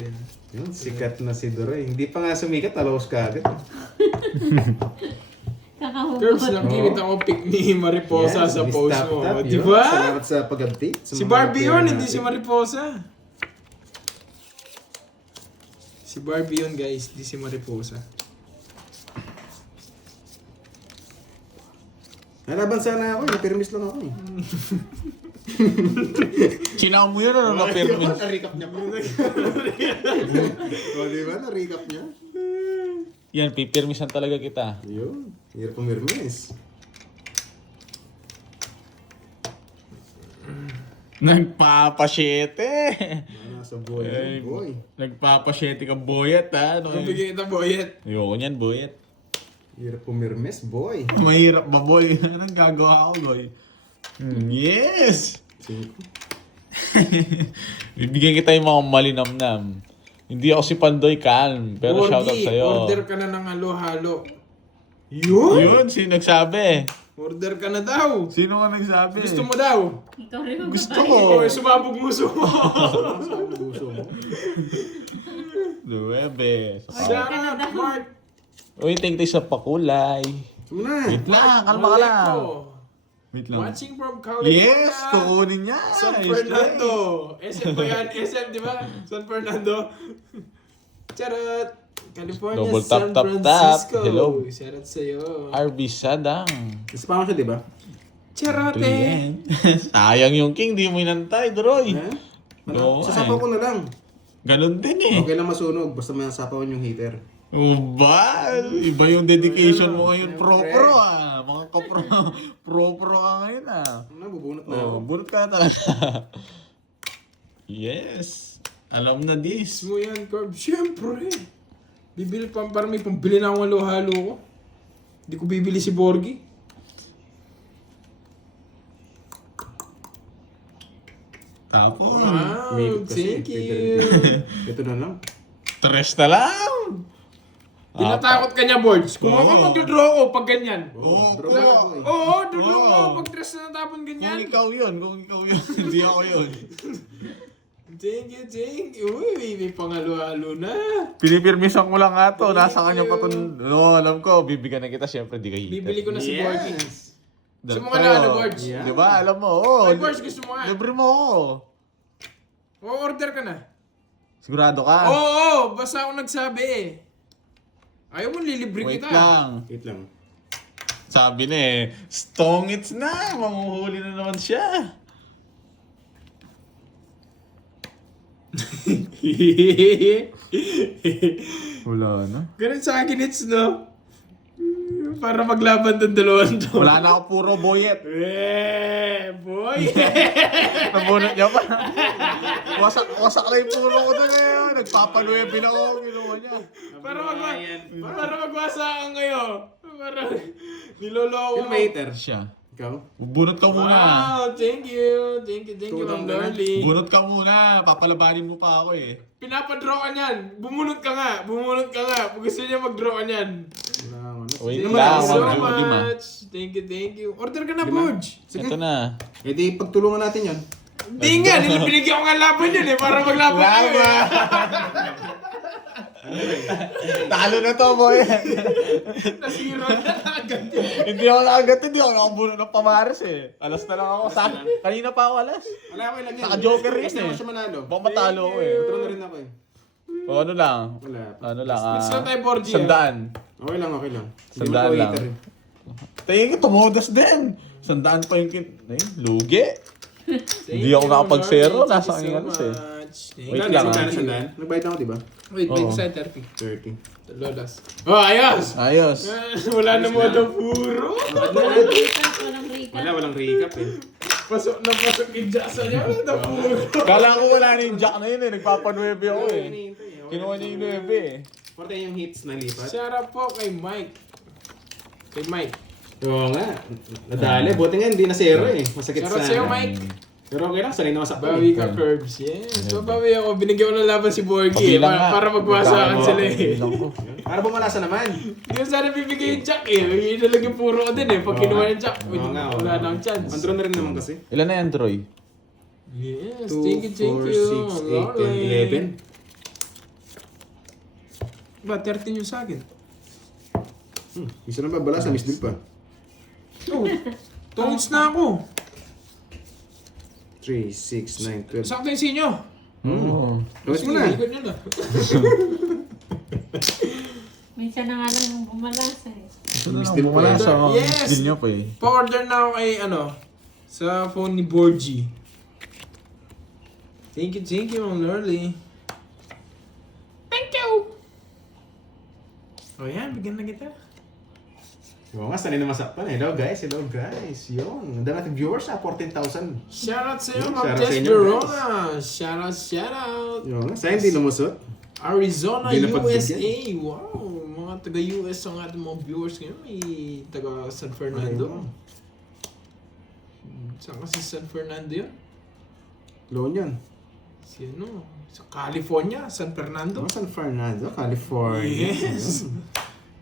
11. Yun, sikat na si Doroy. Hindi pa nga sumikat, alawas ka agad. Curbs, Kakahugot. nakikita ko pic ni Mariposa Yes, sa Miss post Tap mo. Tap, Di yun. ba? Salamat sa pag-update. sa Si mga Barbie player yun, hindi natin. si Mariposa. Si Barbie yun guys, di si Mariposa. Nalaban sana ako, napirmis lang ako eh. Sinama mo yun ano na permis? Na-recap niya pa. O diba, na-recap niya? Yan, pipirmisan talaga kita. Yun, hirap pumirmis. Nagpapasyete. Nasa boy, Ay, boy. Nagpapasyete ka boyet ha. Ano, Bigyan kita boyet. ayoko niyan boyet. Hirap pumirmis, boy. Mahirap ba boy? Anong gagawa ko boy? Yes! 5. Bibigyan kita yung mga malinamnam. Hindi ako si Pandoy Calm, pero shoutout sa'yo. Order ka na ng halo-halo. Yun? Yun, sino nagsabi? Order ka na daw. Sino nga nagsabi? Gusto mo daw? Ikaw rin Gusto magbabayad. ko. O, sumabog muso mo. Gusto mo? Duwebe. Shout out, Mark. Uy, take tayo sa pakulay. Saan na? Wait lang, kalma ka lang. Maleko. Wait lang. Watching from California. Yes, kukunin niya. San Fernando. SM ba yan? SM, di ba? San Fernando. Charot. California, Double San tap, tap, Francisco. tap. Hello. Charot sa'yo. RB Sadang. Isa pa siya, di ba? Charot Yan. Sayang yung king, di mo inantay, Droy. Eh? Oo, Sasapaw ko na lang. Ganun din eh. Okay lang masunog, basta may nasapawan yung heater. Ba? Iba yung dedication mo ngayon, pro-pro ah. Mga pro-pro ka ngayon ah. Nabubunot na ako. Oh, bunot ka na talaga. Yes. Alam na this. mo yan, Corb. Siyempre. Bibili pa, parang may pambili na akong halo-halo ko. Hindi ko bibili si Borgie. Tapos, Wow, Umikot kasi. thank you. Ito na lang. tres na lang. Tinatakot ka niya, Borge. Kung ako magdodraw ako pag ganyan. Oo, Draw pro. na ako eh. Oo, dodraw Oo. ako pag tres na natapon Kung ganyan. ikaw yun, hindi ako yun. Thank you. Uy, may pangalo-halo na. Pinipirmisan ko lang nga to. Nasa kanya pa to. No, alam ko, bibigyan na kita. Siyempre, di ka hitter. Bibili ko na si Borgie. Dahil Gusto mo nga tayo. na ano, Borge? Yeah. Di ba? Alam mo, oo. Ay, Borge, gusto mo nga. Libre mo ako. O-order ka na. Sigurado ka? Oo, basta ako nagsabi eh. Ayaw mo lilibre Wait kita. lang. Wait lang. Sabi na eh, Stongits na! Manguhuli na naman siya. Wala na. Ganun sa akin, it's no. Para maglaban ng dalawang to. Wala na ako puro boyet. Boy! Nabunot niya pa. Wasak na yung puro ko doon eh. Nagpapanuebe na ako. Ginawa niya. para magwasa ka ngayon. Para niloloko Yung mo. may heater. Siya. Ikaw? Bunot ka muna. Wow, thank you. Thank you, Tulong Ma'am ka na. Darling. Bunot ka muna. Papalabanin mo pa ako eh. Pinapadraw ka niyan. Bumunot ka nga. Gusto niya mag-draw ka niyan. Wala ako na. Wait Thank lang. you so Lima. much. Thank you. Order ka na, Budge. Sige. Ito na. Eh di pagtulungan natin yan. Hindi nga, binigyan ko nga laban yun eh, para maglaban kayo eh. Talo na to, boy. Nasira na agad yun. Hindi ako nakagat, hindi ako nakabunot ng pamares eh. Alas na lang ako. Kanina pa ako alas. Wala ko lang yan. Naka-joker yun Basta eh. naman siya manalo. Baka matalo ko eh. Patro na rin ako eh. O ano lang. Wala. Ano lang. Let's not tayo 4G, Sandaan. Okay lang. Hindi Sandaan mo ako lang. heater eh. Tingin ko, tumodas din. Sandaan pa yung Ay, lugi. Hindi ako nakapag-zero. Nasa kanyang alas eh. Wait Wait lang, lang. ah. Sandaan. Nagbayad ako diba? Wait, Oo. sa 30. 30. Lolas. Oh, ayos! Ayos. Wala na mo ito puro. Walang recap. Walang recap eh. Pasok yung jasa niya. Wala na puro. Kala ko wala na yung jack na yun eh. Nagpapanuebe ako eh. Kinuha niya yung 9 eh. Porte yung hits na lipat. Shout out po kay Mike. Oo nga. Nadali. Buti nga hindi na zero eh. Masakit Shout out sana. sa'yo, Mike. Pero okay lang. Sanay naman sa Bawi ka, Curbs. Yes. Babawi ako. Binigyan ko ng laban si Borgie eh. Pabilang nga. Para magwasakan sila eh. Para bumalasa naman. Hindi ko sana bibigay yung Jack eh. Hindi talaga puro ko din eh. Pag kinuha yung Jack, Oo nga, oo wala nga. nang chance. Andro na rin naman kasi. Ilan na yan, Troy? Yes. 2, Thank 4, you. 6, 8, 10, 11. Ba, 13 yung sa akin. Isa na ba balasa? Miss Bill pa. Oh, tungits na ako. 3, 6, 9, 12. Sakto yung sinyo. Oo. Gawin mo na. Ikot nyo na. Minsan na nga lang yung bumalasa eh. Ito na lang, Still bumala pwede. sa mga Yes! skill nyo pa eh. Pa-order na ako kay sa phone ni Borgie. Thank you, Ma'am Lorly. Thank you! O yan, bigyan na kita. Oo nga, sanay na masakpan. Hello guys. Yun. Ang dami nating viewers na, 14,000. Shoutout sa iyo, Yun, Ma'am shoutout sa Tess inyo, Verona. Shoutout. Yun nga, sa'yo hindi lumusot. Arizona, Hindi na USA. Wow, mga taga-US ang ating mga viewers ngayon. May taga San Fernando. Saan kasi San Fernando yun? Loan yun. Si ano? Sa California, San Fernando. San Fernando, California. Yes!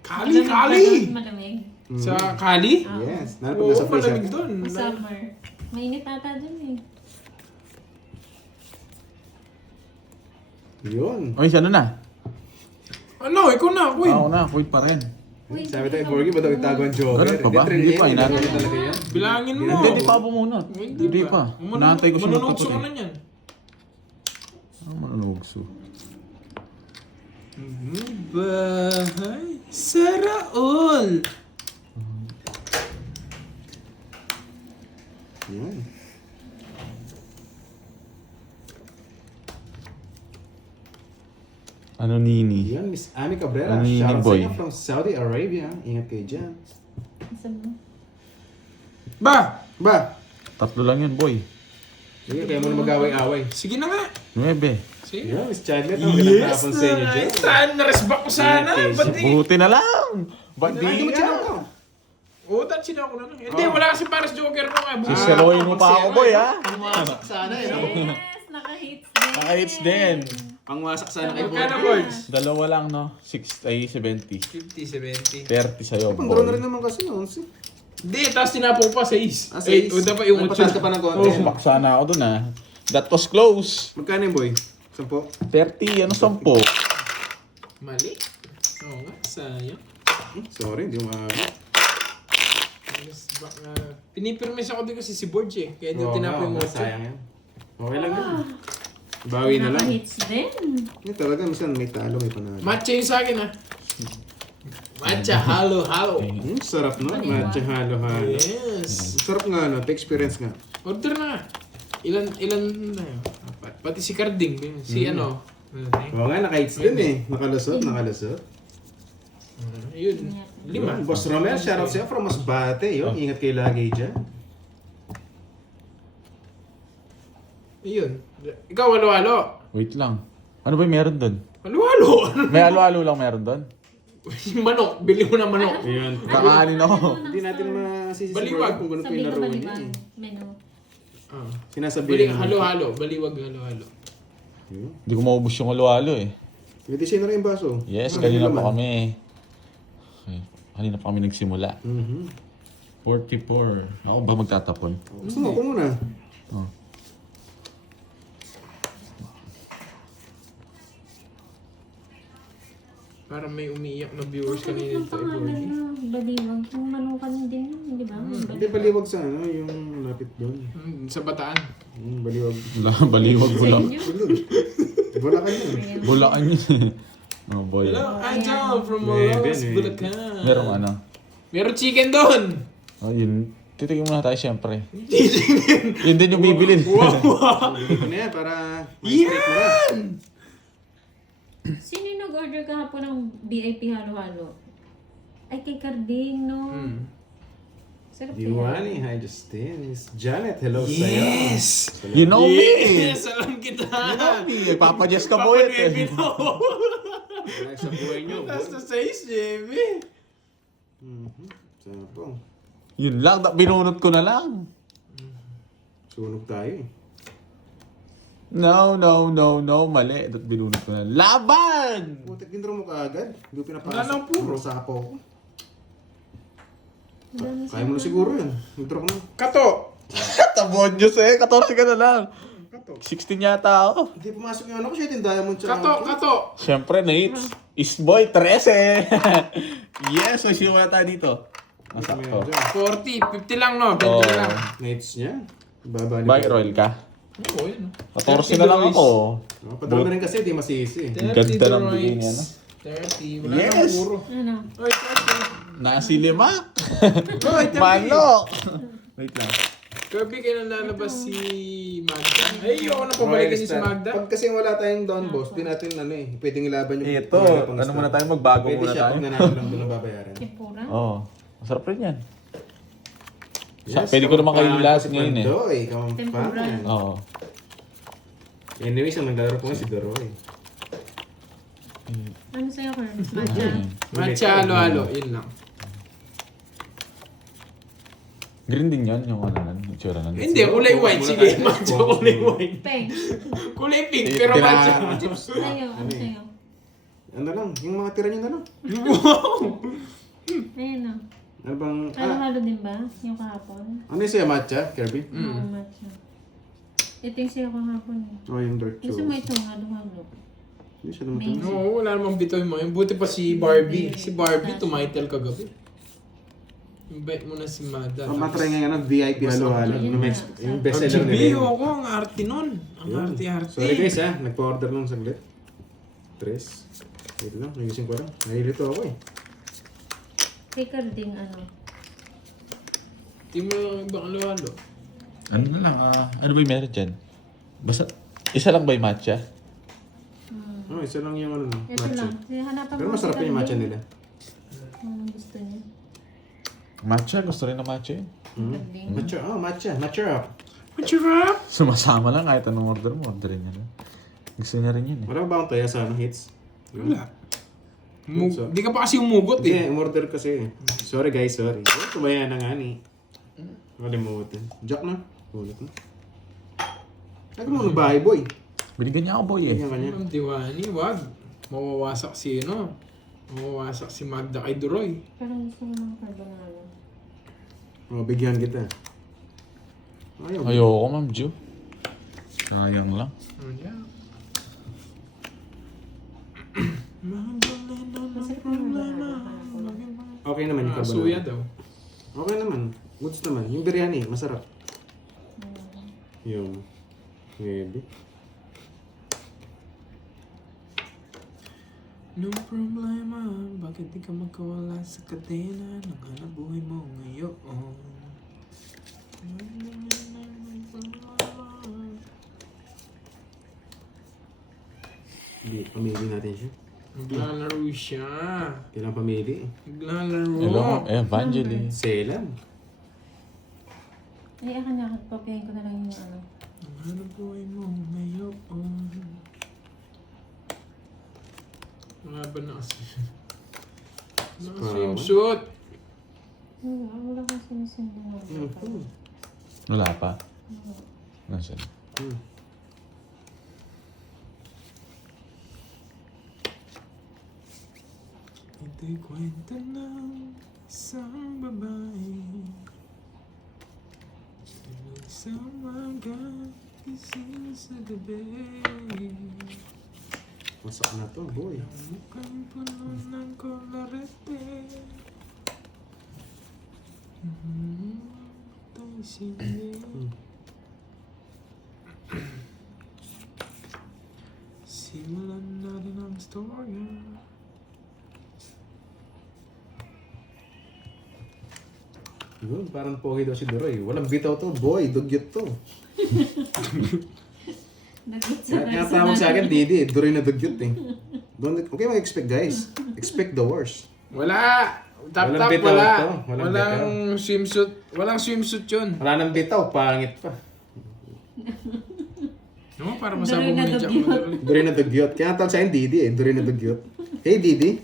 Malamig Cali! ba doon? Malamig. Sa Cali? Yes. Nalo Oo, pag nasa fresh malamig up. doon. O summer. Mainit ata dun eh. Yun. Oy, ano na? Ano? Ikaw na, Queen. Ako na, quit pa rin. Uy, Sabi tayo, Borgie, ba daw itago ang Joker? Ganun pa ba? Hindi pa, Hindi inaantay. talaga yan. Bilangin mo. Hindi pa bumunot. Hindi pa. Inaantay ko siya Manunokso ka na magpuputi. yan. Ano manunugso? Bahay Saraol. Yan. Ano nini? Yan, Miss Ami Cabrera. Ano yun, Shout out sa boy? inyo from Saudi Arabia. Ingat kayo dyan. isa mo. Ba! Ba? Tatlo lang yan, boy. Sige, kaya mo na mag-away-away. Sige na nga. 9. Sige. Yan, Miss Chadlet. Magandang Yes! hapon sa inyo dyan. Nice! Saan? Naresback ko sana. Okay, Ba't di? Buti na lang! Ba't Hindi mo di dyan ka? ako. Oo, touchin ako na lang. Hindi, wala kasi Paris Joker ko nga. Siseloyin mo pa ako, boy, ha? Pangwasak sana eh. no? Yes! Naka-hits din. Naka-hits din. Pangwasak sana kay Magkano Borgie. boards? Dalawa lang, no? 70. 50, 70. 30 sa'yo, Pang-draw na boy. rin naman kasi yun. Hindi, tapos tinapo pa 6. Ah, 6. O dapat yung 8. Nagpataas ka pa ng konti. Oo. Back sana ako dun, ha? That was close. Magkano yung boy? 10? 30, ano 10? Mali. Oo nga, sayang. Sorry, hindi mo maaga. Naresback nga. Pinipirmis ako din kasi si Borge eh. Kaya hindi ko Oo tinapo nga, yung oo nga, 8. sayang yan. Okay lang yun. Bawi na lang. Naka-hits din. Hindi talaga, minsan may talo, may panalo. Matcha yung sa akin ah. Matcha, halo. Sarap no? Matcha halo-halo. Yes. Sarap nga no, experience nga. Order na nga. Ilan na yun? Apat. Pati si Carding. Si ano. Oo nga, naka-hits din eh. Nakalusot. Yun. 5. Boss Romel, shoutout sa'yo from Masbate. Yun, ingat kayo lagi dyan. Yun. Ikaw, halo-halo. Wait lang. Ano ba yung meron dun? Halo-halo. May alo-alo lang meron dun? Yung manok. Bili mo na manok. Ayun. Kakanin ako. Hindi natin masisisi Baliwag. kung ganun po Sabi yung ko laro baliwan. niya eh. Menu. Ah. Sinasabi Bali, lang. halo-halo. Baliwag, halo-halo. Hindi ko maubos yung alo-alo eh. Pagkatisin na rin yung baso. Yes, Ah, kanina naman. pa kami. Okay. Kanina pa kami nagsimula. 44. Ako ba magtatapon? Gusto mo, ako muna. Oh. Parang may umiiyak na viewers Bakit kanina yung dito. pangalan na baliwag? Yung manukan din yun, di ba? Hindi baliwag sa ano, yung lapit doon. Sa Bataan. Baliwag. Baliwag Sa bulang. inyo? Wala ka yun. Bulakan yun. Oh boy. Hello, Angel from Bebe, Moros, eh. Bulacan. Merong ano? Meron chicken doon. Oh, yun. Titigyan muna tayo syempre. Yun din yung bibilin. Ito na yan, para ma-straight mo na. Sino yung nag-order kahapon ng VIP halo-halo? Ay, kay Carding, no? Sarap Diwani, hi Justin. Miss Janet, hello sa'yo. Yes! You know me! Yes! Alam kita! Papa-Jess ka po ito eh. Wala sa buhay nyo. Last na 6, JB. Sana po. Yun lang, binunot ko na lang. Sunog tayo eh. No, mali. Binunot ko na. Laban! Putik, intro mo kaagad. Hindi ko pinapasok. Wala lang puro. Sapo ko. Dami Kaya mo na siguro yan. Intro ko na. Kato! Katabon Diyos eh. 14 ka na lang. 16 yata ako. Hindi pumasok yung ano ko siya, yung diamond tsaka. Kato! Siyempre, Nate. Isboy, 13. Yes, so sino na tayo dito? Masakto. 40, 50 lang no? 20 Oh. lang. Nights niya. Baba ni Bye, Royal ka. Oo, yun. 14 na lang ako. Padama rin kasi, di masisi. Ang ganda ng bigay niya, no? 30. Wala Yes! nang puro. Ano? Oy, 30. Nasilimak! Oy, 30. Manok! Wait lang. Kirby, kailan lalabas si Magda? Ay, ayoko na pabalikan niyo si Magda. Pag kasi wala tayong down boss, di natin pwedeng ilaban yung... Ito, ano muna tayo, magbago Pwede muna siya, tayo. pag nanalo lang doon ang babayaran. Tempura? Oo. Masarap rin yan. Yes, Pwede ko naman kayo kamang ilas si ngayon eh. Pandoy, kamang Tempura. fan. Oo. Anyways, ang naglalaro ko nga si Doroy. Ano sa'yo, Kern? Matcha? Matcha, halo-halo. Yun lang. Green din yan, yung ano nun, yung tsura nun. Hindi, kulay white. Sige, matcha, kulay white. Peng. Kulay pink, pero matcha. Sa'yo, ano sa'yo? Ano lang, yung mga tira niyo na lang. Ayun na. Ano bang... Halo-halo din ba? Yung kahapon? Ano yung sa'yo, matcha, Kirby? Oo, matcha. Ito yung sa'yo kahapon. Oh, yung dark Gusto mo itong halo-halo? Hindi siya naman Amazing. Oo, wala namang bitaw yung mga yun. Buti pa si Barbie. Si Barbie, tumitle kagabi. Invite mo na si Magda. matry ngayon ang VIP halo-halo. Ayun na. Yung Ang bestseller GB, nila. ako, ang arte nun. Ang arte-arte. Sorry guys ha, nagpa-order lang saglit. 3. Wait lang, nagising ko lang. Nahilito ako eh. Kay Carding, ano? Di mo lang ibang halo-halo. Ano na lang, ano ba yung meron dyan? Basta, isa lang ba yung matcha? Oh, isa lang yung ano, Ito matcha. lang. Hanapan Pero mo masarap si yung matcha Carding. nila. Gusto niya. Matcha? Gusto rin ng matcha yun. Carding. Matcha, oh matcha, matcha up. Matcha. Sumasama lang kahit anong order mo, orderin niya lang. Gusto niya rin yun eh. Wala ba akong taya sa hits? Wala. Di ka pa kasi umugot eh. Hindi, umorder kasi eh. Sorry guys, sorry. Oh, tubayan na nga ni. Kalimutan. Jack na. Ulit na. Lagi mo bahay boy. Binigyan niya ako boy eh. Ganyan kanya. Ma'am Diwani, wag. Mawawasak si ano. Mawawasak si Magda kay Duroy. Parang gusto mo ng carbonara. Oh, bigyan kita. Ayaw. Ayoko ma'am Ju. Sayang lang. Yeah. Masarap yung carbonara kahapon. Okay naman yung Suya carbonara. daw. Okay naman. Goods naman. Yung biryani, masarap. Yung... Maybe. No problema, bakit di ka magkawala sa kadena ng hanap buhay mo ngayon? Hindi, pamili natin siya. Naglalaro siya. Kailangan pamili eh. Naglalaro. Hello, Evangeline. Selan. Ay, akan na. Papihin ko na lang yung ano. Ang hanap buhay mo ngayon. Wala ba na kasi? Naka-swimsuit. Wala kang sinusundo mo. Wala pa. Nasaan? Ito'y kwento ng isang babae. Sa umaga, gising sa gabi. Masak na to, boy. Mukhang puno ng kolarete. Tayo sindi. Simulan natin ang storya. Yun, parang pogi daw si Doroy. Walang bitaw to, boy. Dugyot to. Nagot sa Kaya tawag sa akin, Didi. Doroy na dugyot eh. Okay, mag-expect guys. Expect the worst. Wala! Tap Walang tap, bitaw wala. to. Walang swimsuit. Walang swimsuit yun. Wala nang bitaw, pangit pa. No, para masama Doroy mo na ni Jack. dugyot. Doroy na dugyot. Kaya tawag sa akin, Didi eh. Doroy na dugyot. Hey, Didi.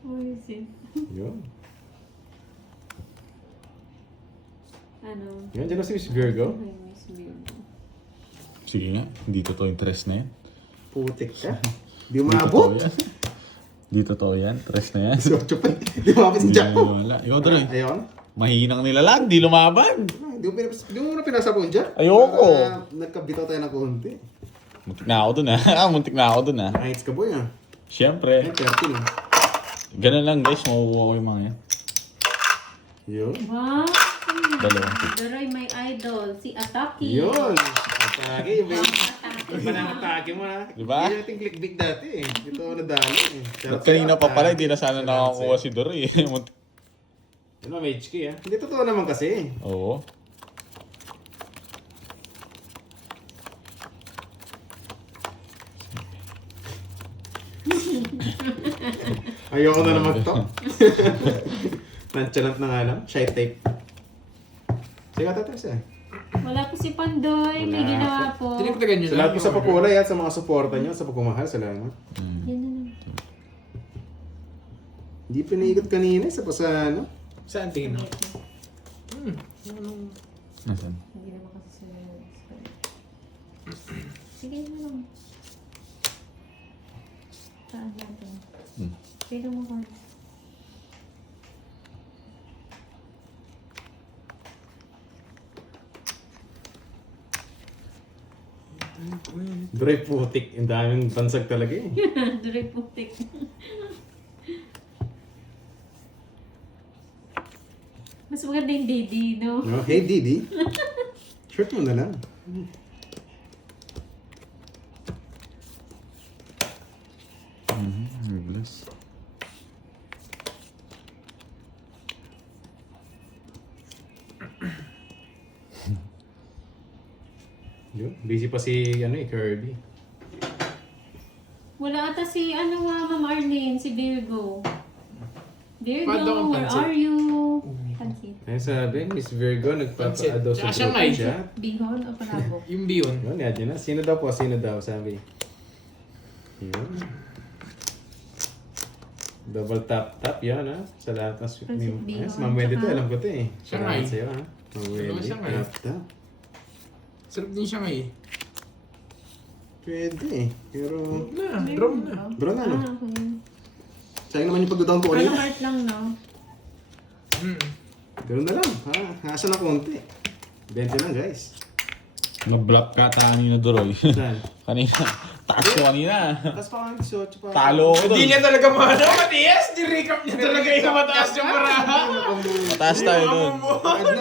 Buisit. Yun. Ano? Yan, dyan na si Miss Virgo. Ay, Miss Virgo. Sige nga, hindi totoo yung tres na yan. Putik ka. Di Hindi umabot. totoo yan. Hindi totoo yan, tres na yan. Si Ocho pa. Di umabot si Hindi Jack na po. wala. Ikaw Doroy, Ayaw na. mahinang nilalag, di lumaban. Di mo muna pinasabon Jack. Ayoko. Para nagkabitaw tayo ng konti. Muntik na ako dun muntik na ako dun Kahit ka boy ah. Siyempre, Ay, 30 lang. ganun lang guys, makukuha ko yung mga yan. Yun. Wow! Dalawang tip. Doroy, may idol. Si Ataki. Yun. Atake, baby. Ataki. Iba na ang atake mo ha. Diba? Hindi natin clickbait dati eh. Ito ako nadali eh. At kanina pa pala, hindi na sana nakakuha si Dory. Ano, may HK ah. Hindi totoo naman kasi. Oo. Ayoko na naman to. Nonchalant na nga lang. Shy type. Sige, tatas eh. Wala po si Pandoy. May Wala ginawa po. Tinagtagan nyo Sa lahat po sa papulay at sa mga suporta nyo, sa pagmamahal, salamat. Yan na lang. Hindi pinaikot kanina, isa pa sa ano. Saan tingin mo? Nasaan? Hindi naman kasi sila. Sige na lang. Saan natin? Pero mo ka. Dre putik, ang daming bansag talaga eh. Dure putik. Mas maganda yung Didi, no? No? Hey Didi, short mo na lang. Bless. Yun, busy pa si ano eh, Kirby. Wala ata si, Ma'am Arlene, si Virgo. Virgo, Paano akong where pansit? are you? Pansit. Ayun sabi, Miss Virgo, nagpapa-ado sa Siya nga group eh. chat. Bihon o Palabok? Yung Bion. Yun, yan yun na. Sino daw po? Sino daw? Sabi. Yun. Double tap yan ha. Sa lahat ng Pansit bihon, Yes, Ma'am Wendy to. tsaka- Alam ko to eh. Siya Salamat nga eh. sa'yo ha. Ma'am Wendy. siya nga eh. Tap. Sarap din siya nga eh. Pwede eh. Pero... Na, drum na. Bro na no? Okay. Sayang naman yung pagdudaan ko Ano kanina. heart lang, no? Ganun na lang. Ha? Hasa na konti. 20 lang guys. Nag-block ka ata kanina, Doroy. Saan? Kanina. Taas ko kanina. Tapos pa kang 18 pa. Talo ko Hindi doon. niya talaga Matias! Di-recap niya talaga yung mataas yung paraha. Mataas tayo doon.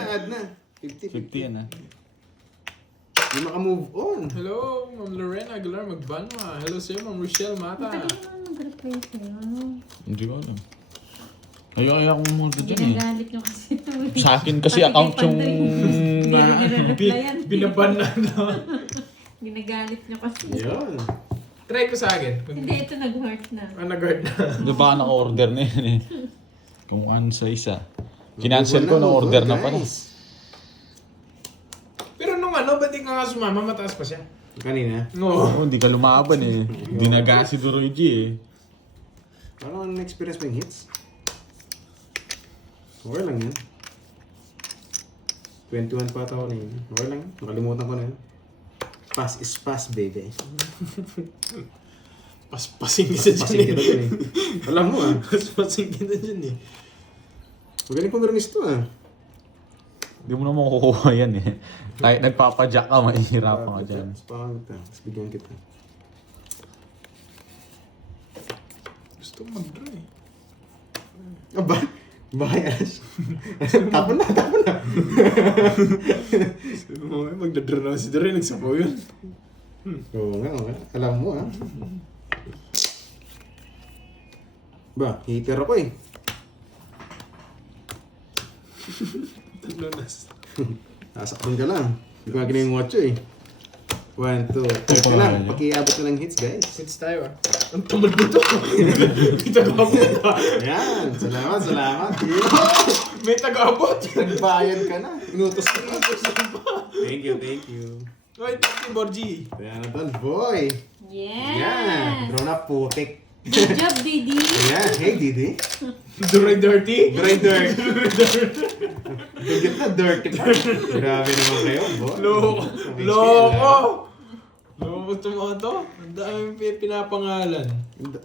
Add na. 50. 50 yan ah. Hindi maka-move on. Hello, Ma'am Lorena Aguilar Magbanwa. Hello sa'yo, Ma'am Rochelle Mata. Matagal naman mag-reply sa'yo. Hindi ko alam. Ayaw akong muna dyan eh. Ginagalit nyo kasi. Sa akin kasi account yung... Hindi rin nire-replyan. Binaban na. Ginagalit nyo kasi. Yun. Try ko sa akin. Hindi, ito nag-heart na. Nag-guard na. Di ba naka-order na yan eh. Kung ano sa isa. Kinancel ko, na-order na pala. Guys. Pero nung ba't di ka nga sumama, mataas pa siya? Kanina. Oo. Oo, hindi ka lumaban eh. Dinaga si Doroy G eh. Parang na-experience mo yung hits? Okay lang yan. 21 pa ata ako na yun. Okay lang. Nakalimutan ko na yun. Pass is pass, baby. Paspasing kita Passing dyan kita eh. dun eh. Alam mo ah. Paspasing kita dyan eh. Magaling kong gano'n to ah. Hindi mo naman kukuha yan eh. Kahit nagpapadyak ka, mahihirapan ka dyan. Spang kita. Tapos bigyan kita. Gusto ko mag-draw eh. Aba? Bahay alas. Tapon na, tapon na. Magdadraw na si Dore, nagsapaw yun. Oo nga, oo nga. Alam mo ah. Ba, hater ako eh. Taglunas. Nasaktan ka lang. Hindi ko nga yung watch eh. 1, 2, 3 lang. Pakiabot na ng hits guys. Since tayo ah. Ang tamad nito. May taga-abot ah. Ayan, salamat, salamat. May taga-abot. Nagbayad ka na. Inutos ka na. Thank you, thank you. Wait, thank you, Borgie. Ayan na doon, boy. Yes! Yan. Draw na putik. Good job, Didi. Ayan, hey Didi. Duray dirty. Dry dirt. Bigit na dirty pa. Grabe naman kayo, boy. Loko! Loko itong to. Ang daming pinapangalan.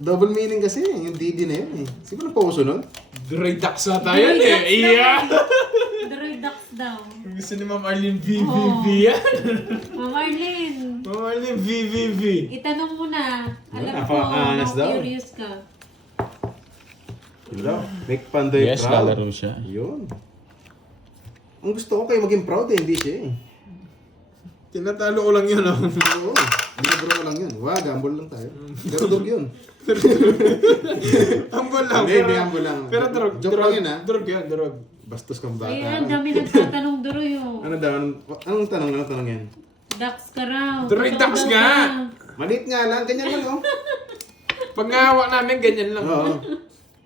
Double meaning kasi, yung Didi na yun eh. Siguro pa uso nun? Duray ducks na tayo eh. Iya! Droid ducks daw. Gusto ni Ma'am Arlene VVV yan. Ma'am Arlene, Ma'am Arlene VVV. itanong mo na. Alam ko, Napaka-honest daw. curious ka. Yun daw. Make Pandoy Yes, proud. lalaro siya. Yun. Ang gusto ko kayo maging proud eh, hindi siya eh. Tinatalo ko lang yun, oh. Oo. Binabro ko lang yun. Wag, gamble lang tayo. Pero dog yun. Ambol lang. Hindi, humble lang. Pero drug. Joke lang yun, ha? Drug yan, drug. Bastos kang bata. Ay, ang dami nagtatanong Duroy oh. Ano daw? Anong tanong? Anong tanong yan? Ducks ka raw. Duroy, Totoo ducks daw nga. ka. Maliit nga lang. Ganyan lang, oh. Pag ngawak namin, ganyan lang. Oo.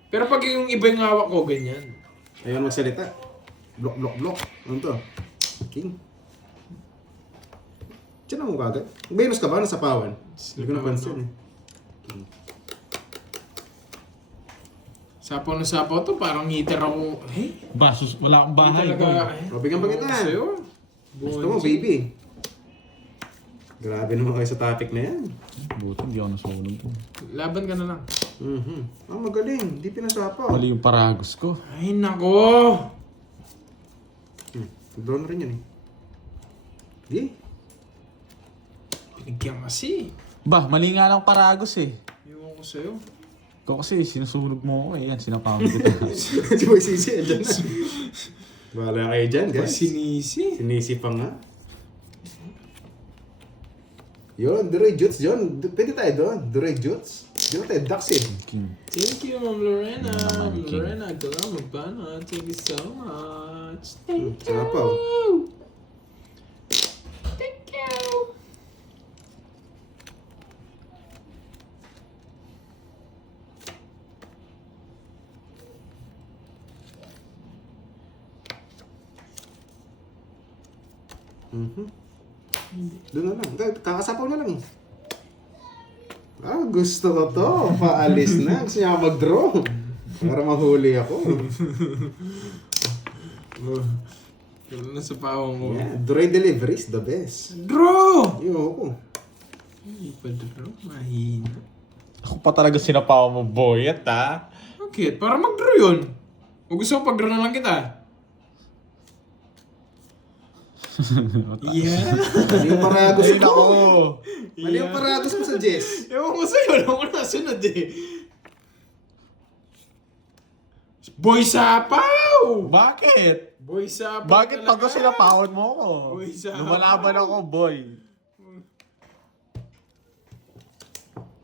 Pero pag yung iba yung hawak ko, ganyan. Ayaw magsalita. Block, block, block. Ano to? King. Diyan na mo kagad. Venus ka ba? Nasa pawan? Hindi ko napansin eh. Sapaw na sapaw to, parang heater ako. Hey, Basos, wala akong bahay. talaga. O, bigyan pa kita. Sa'yo. Gusto mo, baby. Grabe naman kayo sa topic na yan. Buti, hindi ako nasunog. Laban ka na lang. Ah, magaling. Di pinasapaw. Mali yung paragos ko. Ay, nako. Drone rin yan eh. Di? Pinigyan kasi. Ba, mali nga lang paragos eh. Iwan ko sa'yo. Ikaw kasi, sinusunog mo ako eh. Yan, sinapawag kita. Si Boy Sisi, andyan na. Bahala kayo dyan, guys. Sinisi. Sinisi pa nga. Yun, Duroy Jutes, John. Pwede tayo doon. Duroy Jutes. Di ba tayo Ducksid? King. Thank you, Ma'am Lorena. Ma'am King. Lorena, salamat ba na? Thank you so much. Thank Sapaw. you. Thank you. Doon na lang. Kakasapaw na lang. Ah, gusto ko to. Paalis na. Gusto niya ako mag-draw. Para mahuli ako. Kailan na sa pawang ko. Yeah, Droid deliveries, the best. Draw! Ayoko. Hindi pa draw. Mahina. Ako pa talaga sinapawa mo, boyet ha. Bakit? Para mag-draw yun. O gusto ko pag-draw na lang kita. Yeah. Mali yung paragos Ay, ko. nako. Mali yung paragos mo sa Jess. Ewan ko sa'yo. Alam ko nasunod eh. Boy Sapaw! Bakit? Boy Sapaw Bakit pag talaga. sinapawan mo ako? Boy, sa- Lumalaban ako, boy.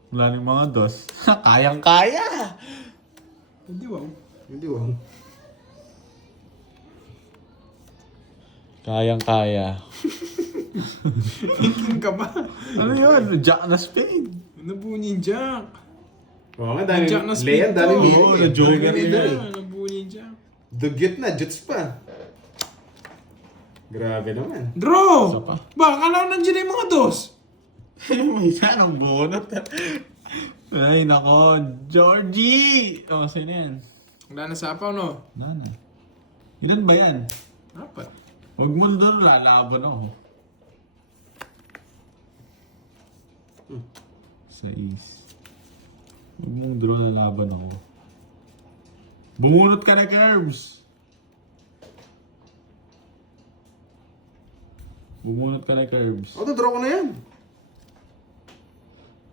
Wala nang mga dos. Kayang-kaya! Hindi wow. Hindi, wow. Kayang-kaya. Thinking ka ba? Ano yun? Jack na spade. Nabunin Jack. Oo nga, dami. Jack na Leia, speed dami to. meaning Oo, eh. na-joker Dami nila meaning eh. eh. Nabunin Jack. Dugyot na, Jutes pa. Grabe naman. Draw! Isa pa. Ba, akala ko nandiyan na yung mga dos. May isa ng bunot. Ay, nako. Georgie! O, sino yan? Wala na Sapaw, no? Nana. Ilan ba yan? Apat. Huwag mo doon, lalaban ako. 6. Huwag mong draw, lalaban ako. Bumunot ka na, Curbs! Bumunot ka na, Curbs. O, draw ko na yan.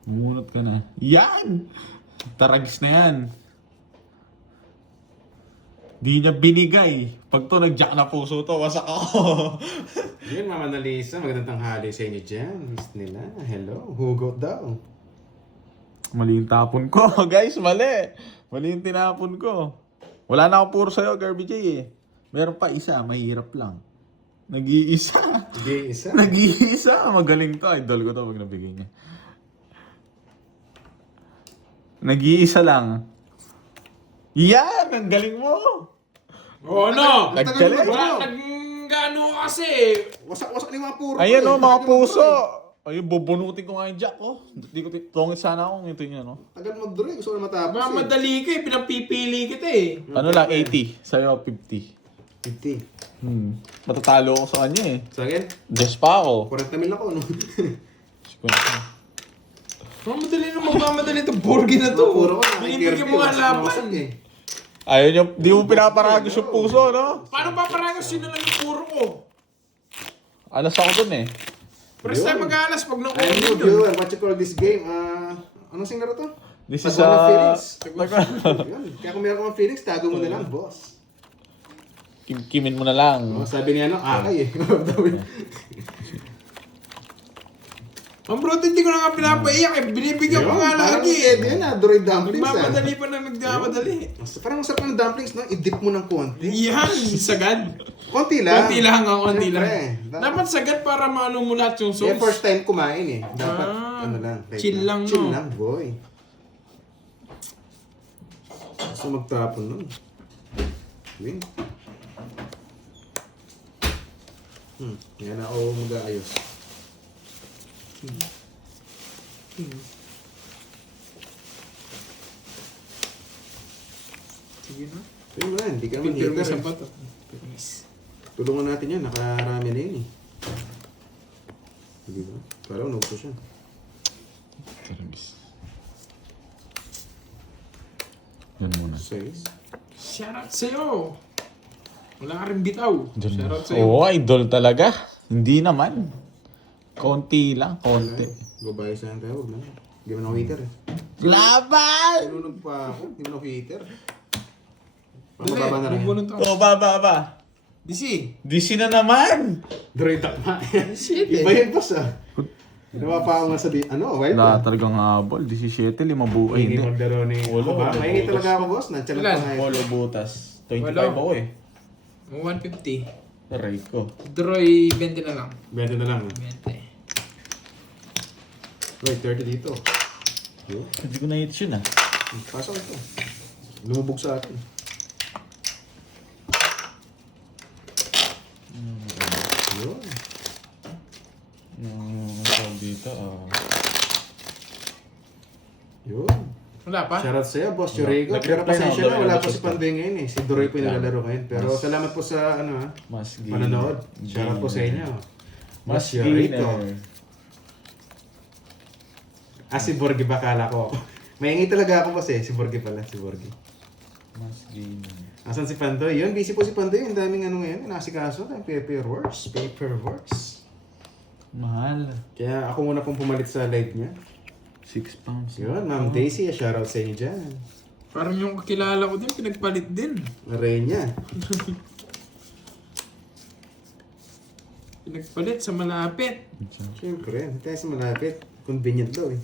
Bumunot ka na. Yan! Taragis na yan. Di niya binigay. Pag to nag-jack na puso to, wasak ako. Yun, Mama Nalisa. Magandang tanghali sa inyo dyan. Miss nila. Hello. Hugot daw. Mali yung tapon ko, guys. Mali. Mali yung tinapon ko. Wala na ako puro sa'yo, Garbage J eh. Meron pa isa, mahirap lang. Nag-iisa. Hindi, isa. Nag-iisa. Magaling to. Idol ko to pag nabigay niya. Nag-iisa lang. Yan! Ang galing mo! Oh, no! Naggaling. Wala, nag-ano kasi. Wasak-wasak ni mga puro. Ayan eh. o, mga Tagal puso. mag-draw Ayun, bubunutin ko nga yung jack oh. Hindi ko tungit sana ako ngito niya no. eh. Tagal mag-draw. Gusto ko na matapos Ba, madali ka eh. Pinapipili kita eh. Ano lang, 80. Sa'yo, 50. 50. Matatalo ako sa kanya eh. Sa akin, Just pa ako. 40 mil ako, no? Madali na magmamadali ito. Borgi na to. Puro ko. Binibigyan mo nga laban. Eh. Ayun yung, di mo pinaparagos yung puso, no? Paano ba parang sino lang yung puro ko? Alas ako dun eh. First time mag-aalas pag I'm nakuha new dun. viewer. What you call this game? Anong singlaro to? This is Taguan ng Felix. a... Yun. Kaya kung meron kang Felix, tago mo na lang, boss. Kimin mo na lang. Oh, sabi niya, Akay eh. Ang bro, hindi ko na nga pinapaiyak eh. Binibigyan ko nga parang lagi pwede eh. yun Droid dumplings Nagmamadali pa na nagmamadali. Parang masarap ng dumplings, no? I-dip mo ng konti. Yan, sagad. Konti lang. Konti lang ako, konti lang. Siyempre, Dapat sagad para maano mo lahat yung sauce. first time kumain eh. Dapat, ano lang. light chill lang, Chill no? lang, boy. Gusto magtapon nun. Win. Yan ako mag-aayos. Sige na. Pwede mo na, hindi ka naman Pipir mo hater. isang eh. pato. Pinis. Tulungan natin yan, nakarami na yun eh. Hindi ba? Parang nagpo siya. Karabis. Yan muna. 6. Shoutout sa'yo! Wala ka rin bitaw. Diyan na. Shoutout sa'yo. Oo, idol talaga. Hindi naman. Konti lang, konti. Babayos na yan tayo, huwag na. Hindi mo na ako heater eh. Laban! Tinulog pa ako, hindi mo na ako heater. Dali, Mababa na lang yan. bubunot ako. O, ba. Disi! DC na naman! Droid takma. Shit Iba eh. yun boss ah. Ginawa pa ako nga sa wild Wala ah. talagang habol. 17, 5 buhay. Hindi Hindi. magdaro ni Wala, ako ba? wala. Mahingi talaga ako boss, nandiyan Ilan? pa nga eh. Polo butas. 25 Wala. ako eh. 150. Aray ko. Droy, 20 na lang. 20 na lang. 20. Wait, 30 dito. Yun. Hindi ko na-hit yun ah. Pasok ito. Lumubog sa akin. Yun. Yung tawag dito Yun. Wala pa? Shoutout sa'yo, Boss Chorigo. Pero Nag-reply pasensya na na, ako, wala Doroy, pa si Pandoy ngayon eh. Si Doroy po yung naglalaro ngayon. Pero Mas- salamat po sa ano ha, mas manonood. Shoutout po sa inyo. Mas Chorigo. gainer. Si Borgi ba kala ko? Mahingi talaga ako boss eh. Si Borgi pala, si Borgi. Mas gainer. Asan si Pandoy? Yun, busy po si Pandoy. Ang daming ano ngayon, nasikaso. Paperworks. Mahal. Kaya ako muna pong pumalit sa live niya. 6 pounds. Yun, Ma'am Daisy, shoutout sa inyo dyan. Parang yung kakilala ko din, pinagpalit din. Aray niya. Pinagpalit sa malapit. Siyempre, tayo sa malapit. Convenient daw eh.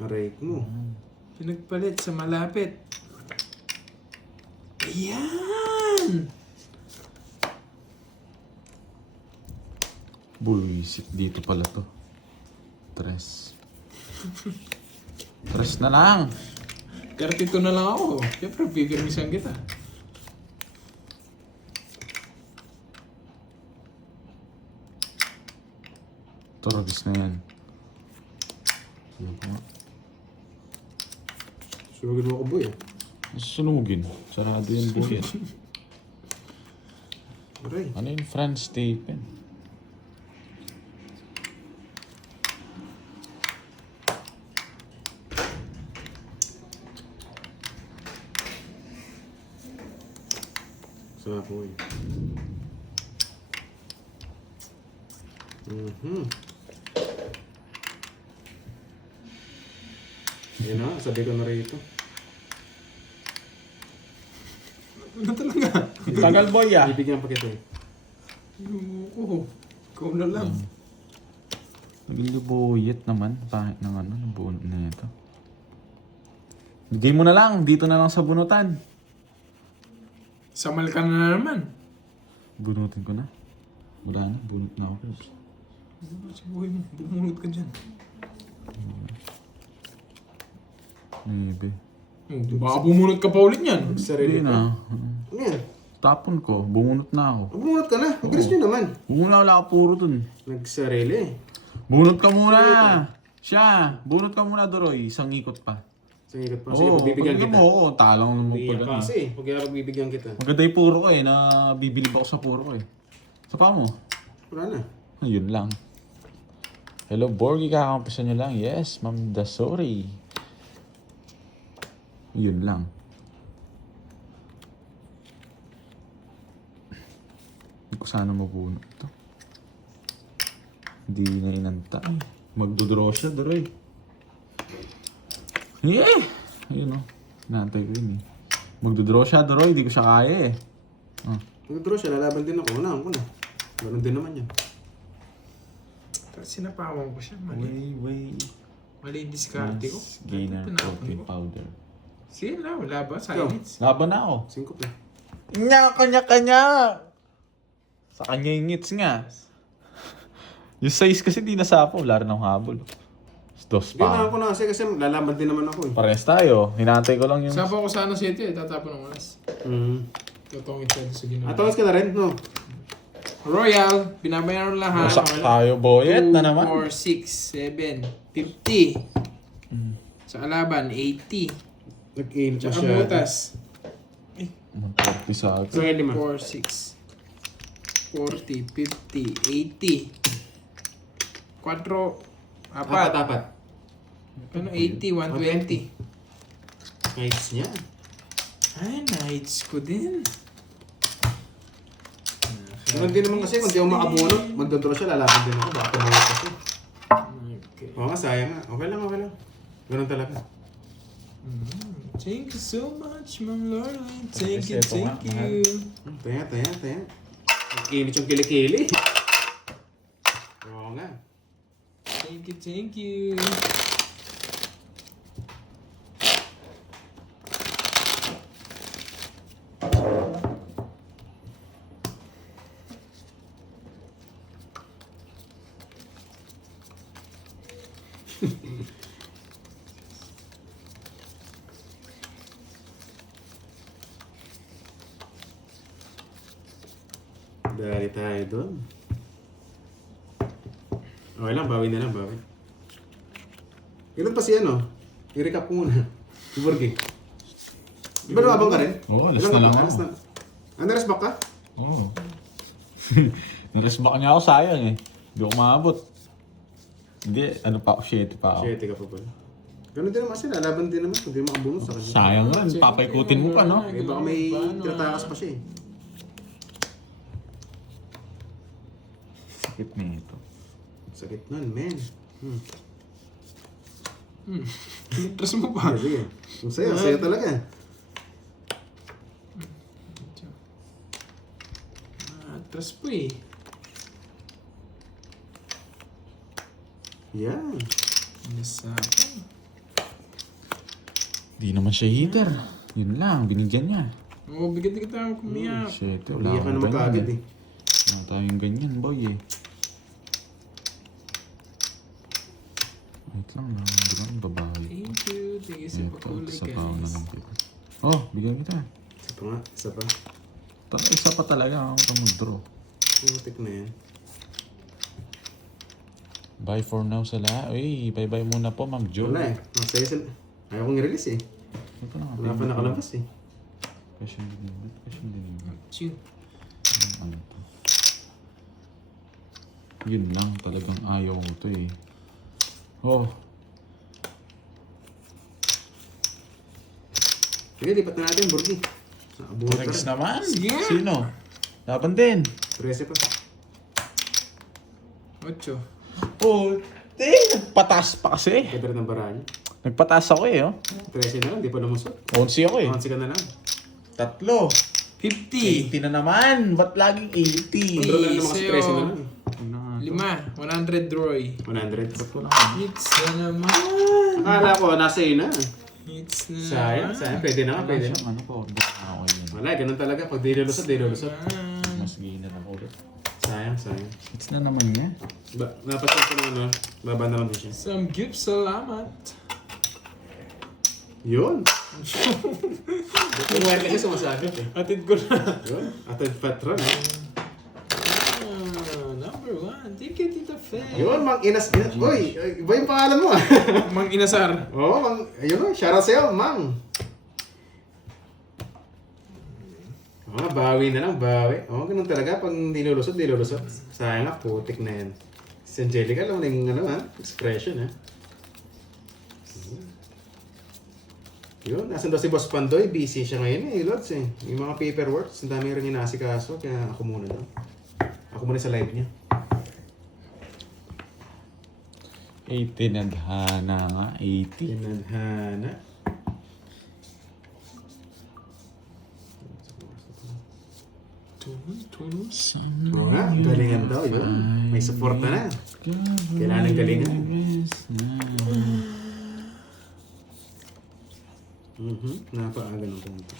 Aray mo. Pinagpalit sa malapit. Ayan! Buisit dito pala to. 3. 3 na lang. Kartito na lang ako. Siyempre, pipirmisan kita. Toragis na yan. Sige ko nga. Sugod mo ako boy ah. Sunugin. Sarado yung buhay. Aray. Ano yung Franz Stephen? Sarap mo eh. Yan na, sabi ko na rito. Ano talaga? Tagal boy ah. Bibigyan pa kita eh. Ayoko. Ikaw na lang. Naglubuyet naman. Pahit ng ano, ng bunot na ito. Bigay mo na lang. Dito na lang sa bunutan. Samal ka na naman. Bunutin ko na. Wala na. Bunot na ako. Sa buhay mo, bumunod ka dyan. Maybe. Baka bumunod ka pa ulit yan. Sarili Hindi ko. na. Ano yan? Tapon ko. Bunot na ako. Bumunot ka na. Ang bilis nyo naman. Bunot wala ako puro dun. Nagsarili. Bunot ka muna! Siya! Bunot ka muna, Doroy. Isang ikot pa. Sa ikot pa. Sige, Oo, pagbibigyan pag kita. Oo, talang naman Iiyak pag ka ano. kasi eh. Pag pagbibigyan kita. Maganda yung puro ko eh, na bibilib ako sa puro ko eh. Sa pa mo? Wala na. Yun lang. Hello, Borgie, kakampisan nyo lang. Yes, Ma'am Dasori. Yun lang. Hindi ko sana mabunot ito. Hindi na inanta. Magdodraw siya, Doroy. Yeah! Ayun o. Inaantay ko yun eh. Magdodraw siya, Doroy. Hindi ko siya kaya eh. Mag-draw siya, lalaban din ako. Unahan ko na. Ganun din naman yan. Pero sinapawan ko siya. Mali. Way. Mali yung diskarte ko. Gainer Tinapon protein ko. powder. Sige na, wala ba? Ikaw. Silence. Laban na ako. 5 pa. Kanya-kanya! Sa kanya yung ngits nga. Yung size kasi di nasapo. Wala rin akong habol. Dos Hindi, unahan pa. ko na kasi lalaban din naman ako eh. Parehas tayo. Hinantay ko lang yung... Sapa ko sa ano 7 eh, tatapon ng malas. Totongit siya sa ginawa. Atawis ka na rin, no? Royal, binabayaran lahat. Wasak tayo, boyet na naman. 4, 6, 7, 50. Sa kalaban, 80. Nag-aim pa Tsaka siya. butas. Magparty sa akin. So, 5. 4, 6, 40, 50, 80. 4, 4. Apat. Ano, 80, 120. Nice niya. Ay, nights ko din. Ganun din naman kasi kung di ako makabunot, magdodraw siya, lalaban din ako. Baka tumangat kasi. Okay. Oo nga, sayang nga. Okay lang. Ganun talaga. Thank you so much, Ma'am Lorraine. Thank you, Ito nga, thank you. Taya. Nag-init yung kilikili. Oo nga. Thank you, thank you. Dali tayo doon. Okay lang, bawi na lang. Ganun pa si ano? I-recap ko muna. Si Borgie. Di ba lumabang ka rin? Oo, alas Ilan na ka lang pa? ako. Alas na. Nares back ka? Oo. Naresback niya ako, sayang eh. Hindi ako maabot. Hindi, ano pa ako, 7 pa ako. 7 ka pa pala. Ganun din naman kasi lalaban din naman. Kung di makabunot sa kanya. Sayang rin, papaikutin mo pa, no? Eh baka may tinatakas pa siya eh. Sakit nito. Sakit nun, men. Dress mo pa. Sige. Ang saya talaga. Dress po eh. Yan. Nasa ako. Di naman siya heater. Yun lang, binigyan niya. Oo, bigat na kita ako kumiyak. Shit, wala Iyak ka akong naman ganyan kaagad eh. eh. Wala tayong ganyan, boy eh. Wait lang, hindi ko babawi. Thank you. Thank you sa Ito, pagkulay, isa pa ako na guys. lang kita. Oh, bigyan kita. Isa pa. Isa pa talaga ako ka mag-draw. Putik na yan. Bye for now sa lahat. Uy, bye-bye muna po, Ma'am Jo. Wala eh. Masaya sila. Ayaw kong i-release eh. Ito na, Wala pa nakalabas eh. Question din. Chill. Ano to? Yun lang, talagang ayaw ko to eh. Oh, Sige, lipat na natin, Borgie. Nakabuhat ka next rin. naman. Sige. Sino? Laban din. 13 pa. 8. Oh, nagpatas pa kasi. Pwede rin ng baranya. Nagpatas ako eh, oh. 13 na lang, di pa lumusot. 11 ako eh. 11 ka na lang. 3. 50. 80 na naman. Ba't laging 80? Control na naman kasi Sa'yo. 13 na lang. 5. 100 Roy. 100. Hits na naman. Akala ko, nasa iyo na. Hits na Sayang. Pwede na. Ano pa, order na ako yun. Wala, ganun talaga. Pag di lulusot. Mas gainer ako ulit. Sayang. It's na naman niya. Napasin ko na ano, baba na lang din siya. Some gifts, salamat. Yun. Kung wala kasi sumasagot eh. Atid ko na. Yun. Atad patron eh. Number 1. Thank you, Tita Fe. Yun, Mang Inas. Uy, iba yung pangalan mo ah. Mang Inasar. Oo, Mang. Ayun o, shoutout sa'yo, Mang. Bawi na lang, bawi. Ganun talaga. Pag nilulusot. Sayang nga, putik na yan. Si Angelica, alam mo na yung ano, expression ha. Yun, nasan daw si Boss Pandoy? Busy siya ngayon eh, Lods eh. Yung mga paperworks, ang dami rin inasikaso, kaya ako muna daw. Ako muna sa live niya. 80 na nga, 80. Tinadhana. Tunus. Oo nga, galingan daw yun. May support na. Kailangan ng galingan. Napaaga ng punto.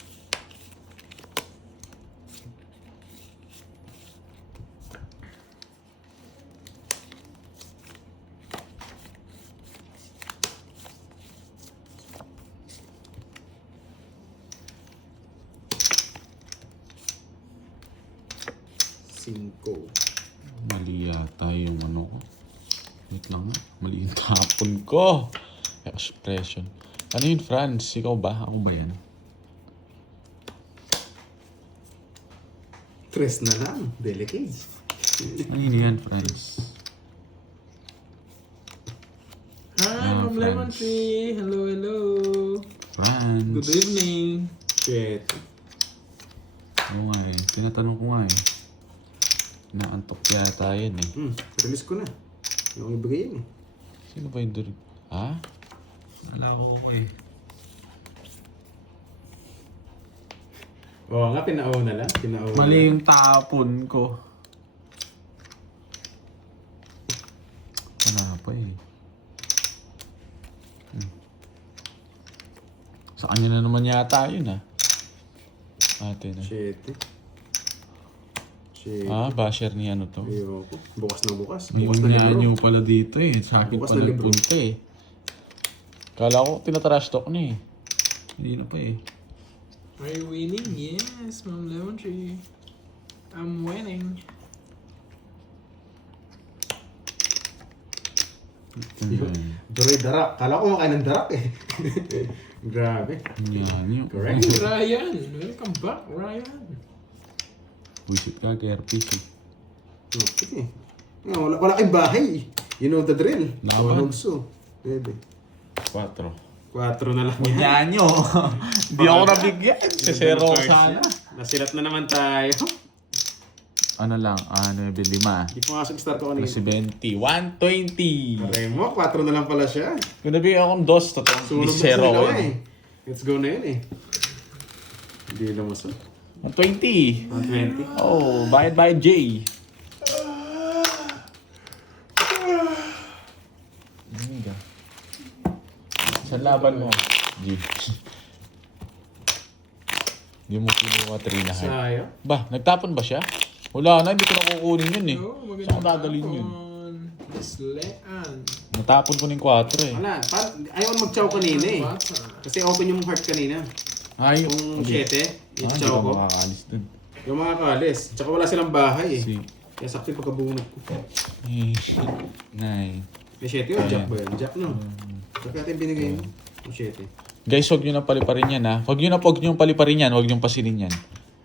Cinco. Mali yata yung ano ko. Wait lang nga. Mali yung tapon ko. Expression. Ano yun, Franz? Ikaw ba? Ako ba yan? Tres na lang. Delicate. Ano yun yan, Franz? Hi, Ma'am Lemon Tree. Hello, hello. Franz. Good evening. Shit. Oo nga eh. Tinatanong ko nga eh. Naantok yata yan eh. Release ko na. Yung ibigay yun eh. Sino ba yung durug? Ha? Wala ko eh. Oo nga, pinauna lang. Pinauna. Mali yung tapon ko. Wala pa eh. Sa kanya na naman yata yun ah. Ate na. Shit. Shit. Ah, basher ni ano to. Ayoko. Bukas na bukas. May Bukas na libro. unyanyo pala dito eh. Sa akin Bukas pa na libro. nagpunta eh. Kala ko tinatrash talk na eh. Hindi na pa eh. Are you winning? Yes, Ma'am Lemon Tree. I'm winning. Duroy darak. Kala ko makain ng darak eh. Grabe. Unyanyo. Correct. Ryan, welcome back, Ryan. Buisit ka kay RPC. Okay. Wala kayong bahay. You know the drill. Laban. Mahugso. Pwede. 4. 4 na lang yan. Unyanyo. Hindi ako nabigyan. Sa zero Cards sana. yan. Nasilat na naman tayo. Ano lang, 5. Hindi pumasok star ko kanina. Kasi 20. 120. Pare mo, 4 na lang pala siya. Kung nabigyan akong 2, totoo. Sunog Hindi na zero sila eh. eh. Let's go na yun eh. Hindi lumusot. 120. 120. Oh, bayad J. Sa laban mo. G. Hindi mo kinuha 3 na heart. Sayang. Ba, nagtapon ba siya? Wala na, hindi ko na kukunin yun eh. No, Saan ko magandang dadalhin yun? hapon. Miss Leanne. Natapon ko ng 4 eh. Wala. Ayaw mag-chow kanina eh. Bata. Kasi open yung heart kanina. Ay, Kung okay. 7, yung Hindi chow ko ko. makakalis dun. Yung mga kalis. Tsaka wala silang bahay eh. Si... Kaya sakto yung pagkabunot ko. Eh, shit. 9. May 7 yun. Jack ba yun? Jack no? Jack natin binigay mo. Yung 7. Guys, huwag nyo na paliparin yan ha. Huwag nyo paliparin yan. Huwag nyo pasilin yan.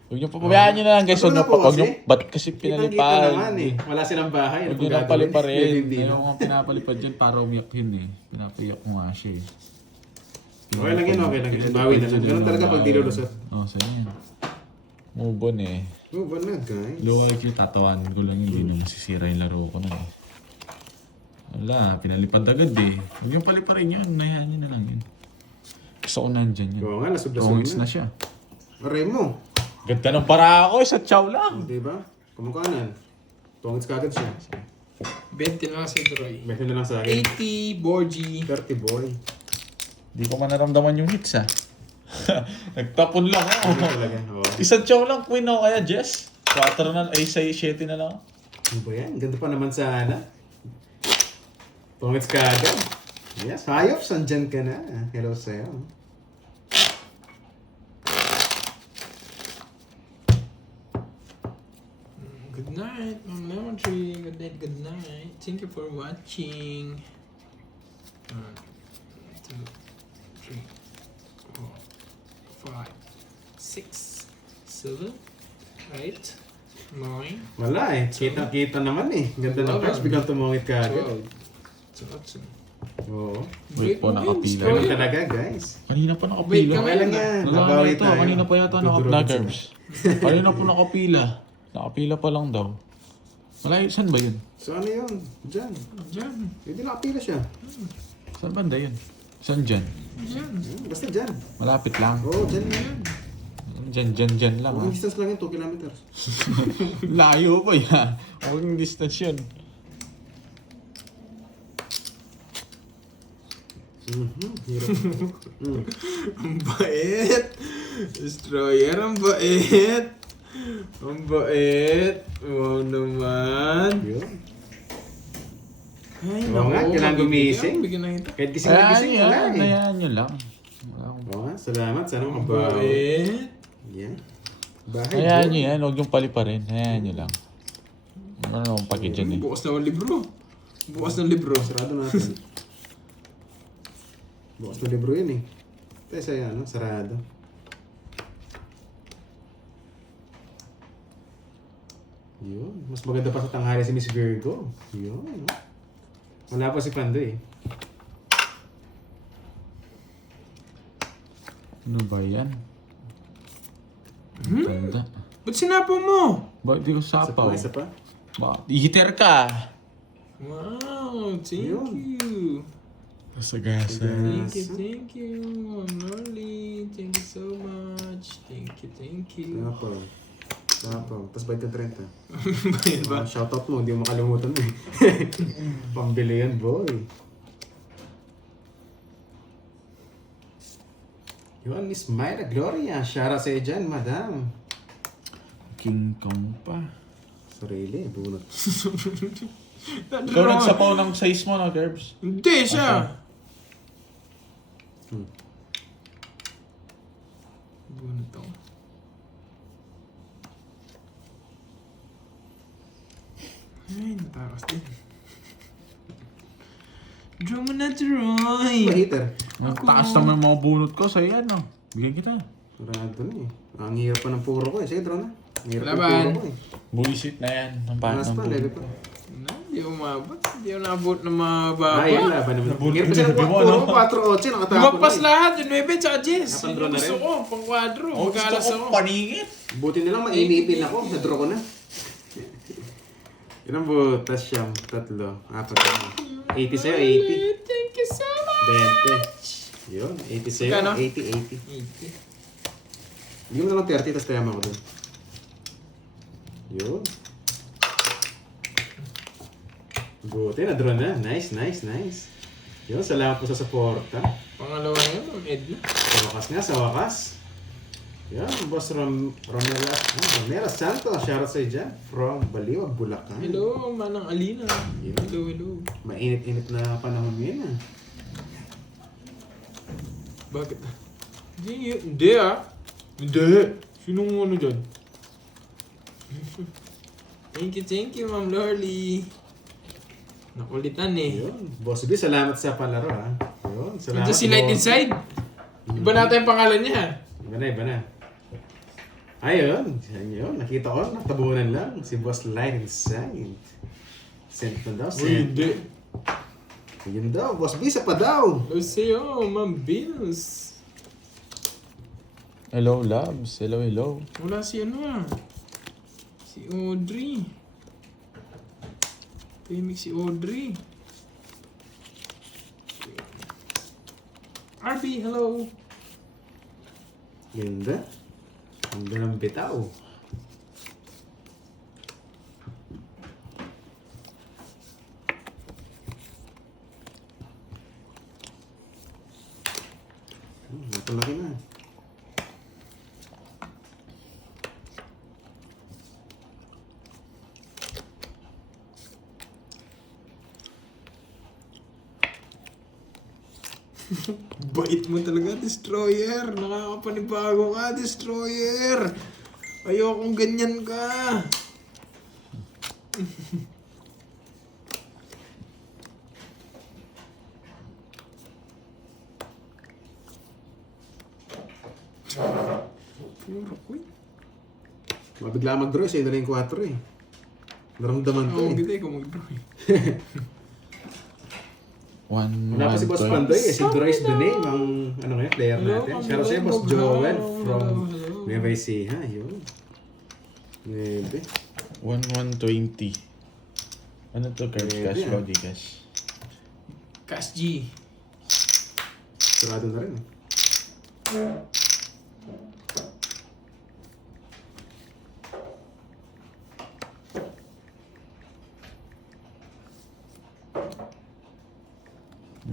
Huwag nyo pabayaan nyo na lang guys. Huwag nyo Ano na po huwag nyo, kasi? ba't kasi Kita pinalipad? naman eh. Wala silang bahay. Huwag Ano nyo na gagawin? paliparin. Hindi Ayaw na. nga pinapalipad yun para umiyak yun eh. Pinapayak ko nga siya eh. Okay lang yun, okay lang yun. Bawi na lang. Ganun talaga pag dilulusot. Oo, so yun. Move on eh. Move on na guys. Low IQ, tatawanin ko lang yun. Hindi na masisira yung laro ko na eh. Wala, pinalipad agad eh. Huwag yung paliparin yun. Nayaan nyo na lang yun. Gusto ko nandyan yun. Oo nga, nasublasog Tongits na. na siya. Aray mo. Ganda ng para ako, isa chow lang. Diba? Kumakanan. Tongits kagad siya. 20 na lang si Troy. Beto na lang sa akin. 80, Borgie. 30 boy. Di ko man naramdaman yung hits ah. Nagtapon lang ako. Ano talaga? Oo. Isang chow lang, queen ako kaya, Jess. 4 na, ay 7 na lang. Ano ba yan? Ganda pa naman sana. Tongits kagad. Yes, Hayops, andyan ka na. Hello sa'yo. Good night, Ma'am Lemon Tree. Good night, good night. Thank you for watching. 1, 2, 3, 4, 5, 6, 7, 8, 9, Wala eh. Kita-kita naman eh. Ganda ng cards. Biglang tumungit ka agad. 12. Oo. Wait po, nakapila. Ganun talaga guys. Kanina pa Wait, nakapila. Okay lang yan. Wala na Nabawi ito. tayo. Kanina pa yata Dudurugin naka-blackers. Kanina po nakapila. Nakapila pa lang daw. Wala yun. Saan ba yun? So ano yun? Diyan. Diyan. Hindi nakapila siya. Saan banda yun? Saan dyan? Diyan. Basta diyan. Malapit lang. Oo, diyan na yan. Dyan lang Ang ha. distance lang yun, 2 kilometers. Layo pa yan. Huwag distance yun. Hirap. Ang bait! Destroyer, ang bait! Ang bait! Wow naman! Yun. Ay, Oo nga, kailangan gumising. Bigyan na kita. Kahit gising na gising, wala eh. Hayaan nyo lang. Oo nga, salamat. Sana Ang makabaw. bait! Yan. Bahay, Hayaan bro. nyo yan. Huwag yung pali pa rin. Hayaan nyo lang. Ano naman paki dyan eh. Bukas na ang libro. Bukas na ang libro. Sarado natin. Bukas na libro yun eh. Kaya sa'yo, ano? Sarado. Yun. Mas maganda pa sa tanghali si Miss Virgo. Yun. Wala pa si Pandoy eh. Ano ba yan? Tanda. Ba't sinapo mo? Bakit di ko Isa sapaw? pa, isa pa. Bakit? Ihiter ka! Wow, thank Yun. you. Kasagasa. Thank you, Ma'am Norly. Thank you so much. Thank you. Sapaw. Sapaw. Tapos bayad ka 30. Bayad ba? Shoutout mo, hindi mo makalimutan mo eh. Pambili yan, boy. Yun, Miss Myra Gloria. Shara sa'yo dyan, madam. King Kong pa. Sarili, bunot. Ikaw nagsapaw ng size mo na, Kerbs. Hindi siya. Bunot ako. Ay, natakas din. Draw mo na, Troy. Heater. Ang taas naman ng mga bunot ko sa yan, no? Bigyan kita. Sarado na eh. Ang hirap pa ng puro ko eh. Sige, draw na. Ang hirap ng Laban. puro ko eh. Buisit na yan. Ang paano Mas ng pa, bunot lebe ko. pa. Na, hindi ako maabot. Hindi ako naabot na mababa. Ay, yun laban naman. Nabunot Ang hirap kasi ng yung bibig mo, puro no? ko, 4-8, nakatapon Lumagpas na eh. lahat, yung 9 tsaka 10. Yun Napandro yung na gusto rin. ko, pang kwadro. Oh, gusto Mag-alas ko ako. paningit. Buti na lang mainipin ako. Na-draw ko na. Ilang butas siyam? 3. 4 na. 80 sa'yo, 80. Thank you so much. 20. Yun, 80 sa'yo. Magkano? 80. 80. Yung na lang 30, tapos tayama ko dun. Yun. Buti, na-draw na. Nice. Yun, salamat po sa suporta. Pangalawa na yun, Ma'am Edna. Sa wakas. Yan, Boss Romela Santos. Shoutout sa'yo dyan. From Baliwag, Bulacan. Hello, Manang Alina. Yun. Hello. Mainit-init na panahon ngayon ah. Bakit? Hindi ah. Hindi. Sinong ano dyan? Thank you, Ma'am Lorly. Nakulitan eh. Yun. Boss B, salamat sa palaro ah. Yun, salamat. Nandiyan si Light Boss. Inside. Iba natin yung pangalan niya. Iba na. Ayun, yun. Nakita ko, natabunan lang. Si Boss Light Inside. Sent na daw, Uy, sent. hindi. Yun daw, Boss B, sa pa daw. Hello sa'yo, Ma'am Bills. Hello, loves. Hello. Wala si ano ah. Si Audrey. Pimik si Audrey. RB, hello. Ganda. Ganda ng bitaw. Napalaki na. Bait mo talaga, Destroyer. Nakakapanibago ka, Destroyer. Ayokong ganyan ka. Puro ko eh. Mabigla mag-draw, sa'yo na lang yung 4 eh. Naramdaman ko Oo, eh. ganda eh, kung mag-draw eh. Wala pa si Boss Pandoy eh. Si Dries Dunay, ang ano ngayon, player Hello, natin. Ma'am Shoutout sa'yo, Boss Hello. Joel from Hello. Nueva Ecija. Yun. Nuebe. 1120. Ano to, Kerbs? Pwede, Cash ah. ba? Gcash? Cash G. Sarado na rin eh.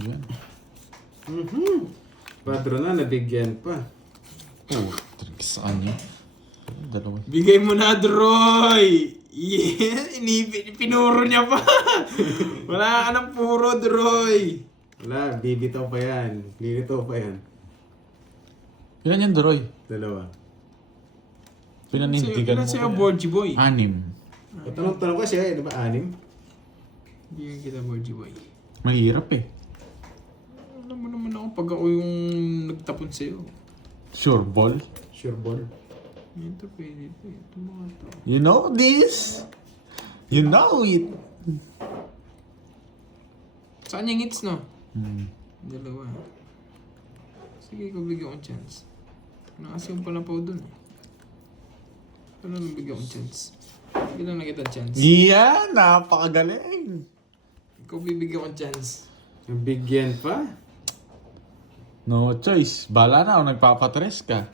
Yan. Padro na, nabigyan pa. Oh, sa kanya. Dalawa. Bigay mo na, Droy! Yeah, pinuro niya pa. Wala ka ng puro, Droy. Wala, bibitaw pa yan. Lilitaw pa yan. Ilan yan, Doroy? Dalawa. Pinanindigan mo Sa'yo, ko yan. Borgie Boy. 6. Tanong ko siya, di ba, 6? Bigyan kita, Borgie Boy. Mahirap eh. Alam mo naman ako pag ako yung nagtapon sa'yo. Sure ball. Sure ball. Ito pwede ito. Ito mga to. You know this. You know it. Saan yung hits, no? Hmm. Dalawa. Sige, ikaw bigyan ko chance. Nakasi yung palapaw dun eh. Ano nang bigyan ko chance? Bigyan na kita chance. Yeah, napakagaling. Ikaw bibigyan ko chance. Nabigyan pa? No choice. Bala na ako, nagpapatres ka.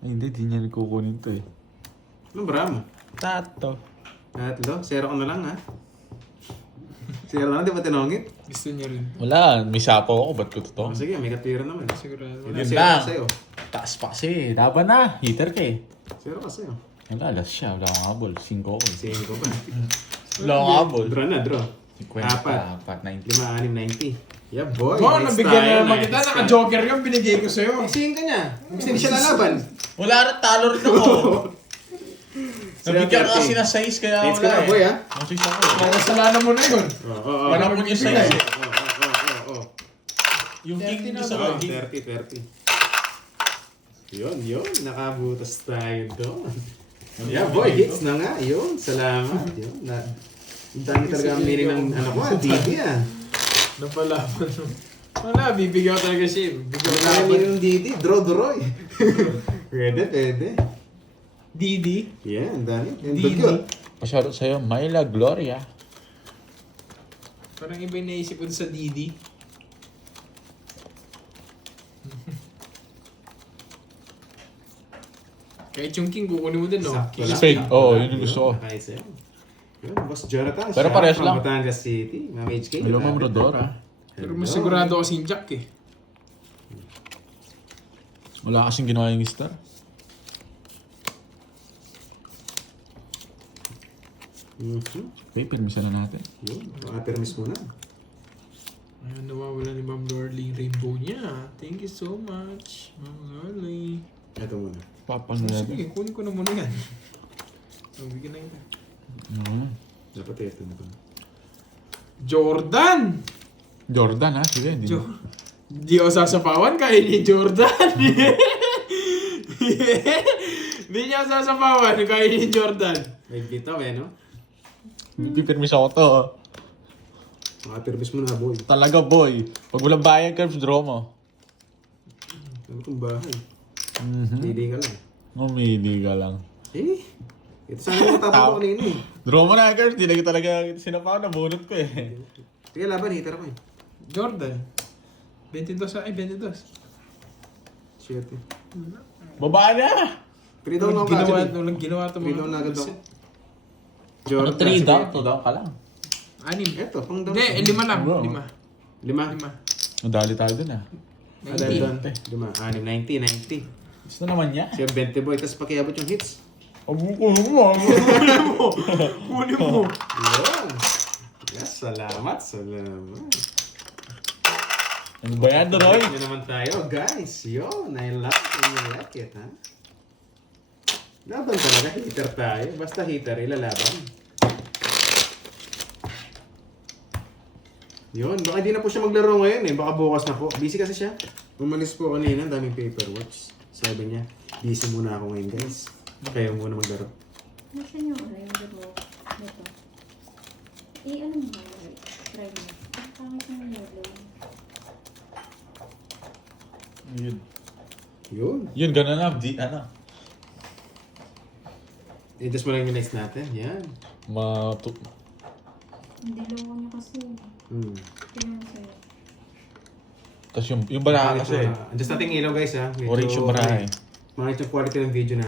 Ay, hindi, di niya kukunin to eh. Ano ba mo? Tato. Tatlo? Zero ko na lang ha? Zero na, di ba tinongit? Gusto niya rin. Wala, may sapaw ako, ba't ko to? Oh, sige, may katira naman. Sigurado. Wala, Yun zero lang. ka sa'yo. Taas pa kasi. Laban na. Heater ka eh. Zero ka sa'yo. Wala, last siya. Wala akong habol. 5 ko eh. 5 pa. Wala akong habol. Draw na, draw. 50, Apat. 4, 90. 5, 6, 90. Yeah, boy. Oh, Nice nabigyan tayo, na naman nice kita. tayo. Naka-joker yung binigay ko sa'yo. Isihin ka niya. Kasi hindi siya lalaban. Wala rin, talo rin ako. Nabigyan ka kasi na 6 kaya Nice ka wala na, eh. boy, ha? Ang 6 ako eh. Kaya kasalanan mo na yun. Oo. Panapon yung 6 eh. Oo. Yung king nyo sa Oh, king. 30. Yun. Nakabutas tayo doon. Yeah, boy. Hits na nga. Yun. Salamat. Yun. Ang dami talaga ang meaning ng ano ko, Didi ah. Napalaban mo. Wala, bibigyan ko talaga siya. Bibigyan ko Ang dami talaga. meaning ng Didi. Draw-draw eh. Pwede. Didi. Yeah, ang dami. And Didi. cute. Masyado sa'yo, Myla Gloria. Parang iba yung naisip ko sa Didi. Kahit yung king, kukunin mo din, no? Sakto King lang. Fake. Sakto Oo, lang. yun yung gusto ko. Ayos yun. Yun, Boss Jonathan. Pero siya parehas from lang. Batangas City. Ma'am HK. May lumang rodor ah. Pero mas sigurado kasi yung Jack eh. Wala kasing ginawa yung star. Okay, permisa na natin. Yun, mga permis muna. Ayun, nawawala ni Ma'am Lorly yung rainbow niya. Thank you so much, Ma'am Lorly. Ito muna. Papang na natin. Sige, kunin ko na muna yan. So, bigyan na kita. Dapat ito na ito. Jordan! Jordan ha? Sige, hindi mo. Di ako sasapawan kaya ni Jordan. Di niya ako sasapawan kaya ni Jordan. May bitaw eh, no? Hindi permisa ko to. Mga permis muna, boy. Talaga boy. Pag walang bayan curves, draw mo. Ano itong bahay? Mhm. Hindi ka lang. Mamili ka lang. Eh, ito sana yung tapos ko kanina eh. Draw mo na curves, di na kita talaga sinapaw na bunot ko eh. Sige, laban, hitter ako eh. Jordan. 22 sa... Ay, 22. Shit eh. Baba na! 3 down ako Ginawa, agad eh. nung ginawa ito 3 down na agad ako. Ano 3 sige. down? 2 down ka lang. Anim. Eto, pang down. Hindi, 5 lang. Bro. 5. 5. Nadali tayo dun ah. Dahil 90. doon. 5, 90. Gusto naman niya. Siya 20 boy, tapos pakiabot yung hits. Kunin mo. Kunin mo. Yun. Yes, salamat. Ano ba yan, Doroy? Yan naman tayo, guys. Yun, I like it. You like it, ha? Laban talaga, hitter tayo. Basta hitter, ilalaban. Yun, baka hindi na po siya maglaro ngayon eh. Baka bukas na po. Busy kasi siya. Umalis po kanina, daming paperworks. Sabi niya, busy muna ako ngayon, guys. Kayo muna maglaro. Nasaan yung ano yung dito? Ito. Ano mo ba? Try mo. Ang pangit ng yellow. Yun. Yun. Yun, gano'n na. Di, ano? I-adjust mo lang yung next natin. Yan. Hindi logo niya kasi. Tingnan sa'yo. Tapos yung baraha kasi. Adjust natin yung ilaw, guys, ha? Medyo- Orange yung baraha eh. Mga yung quality ng video na.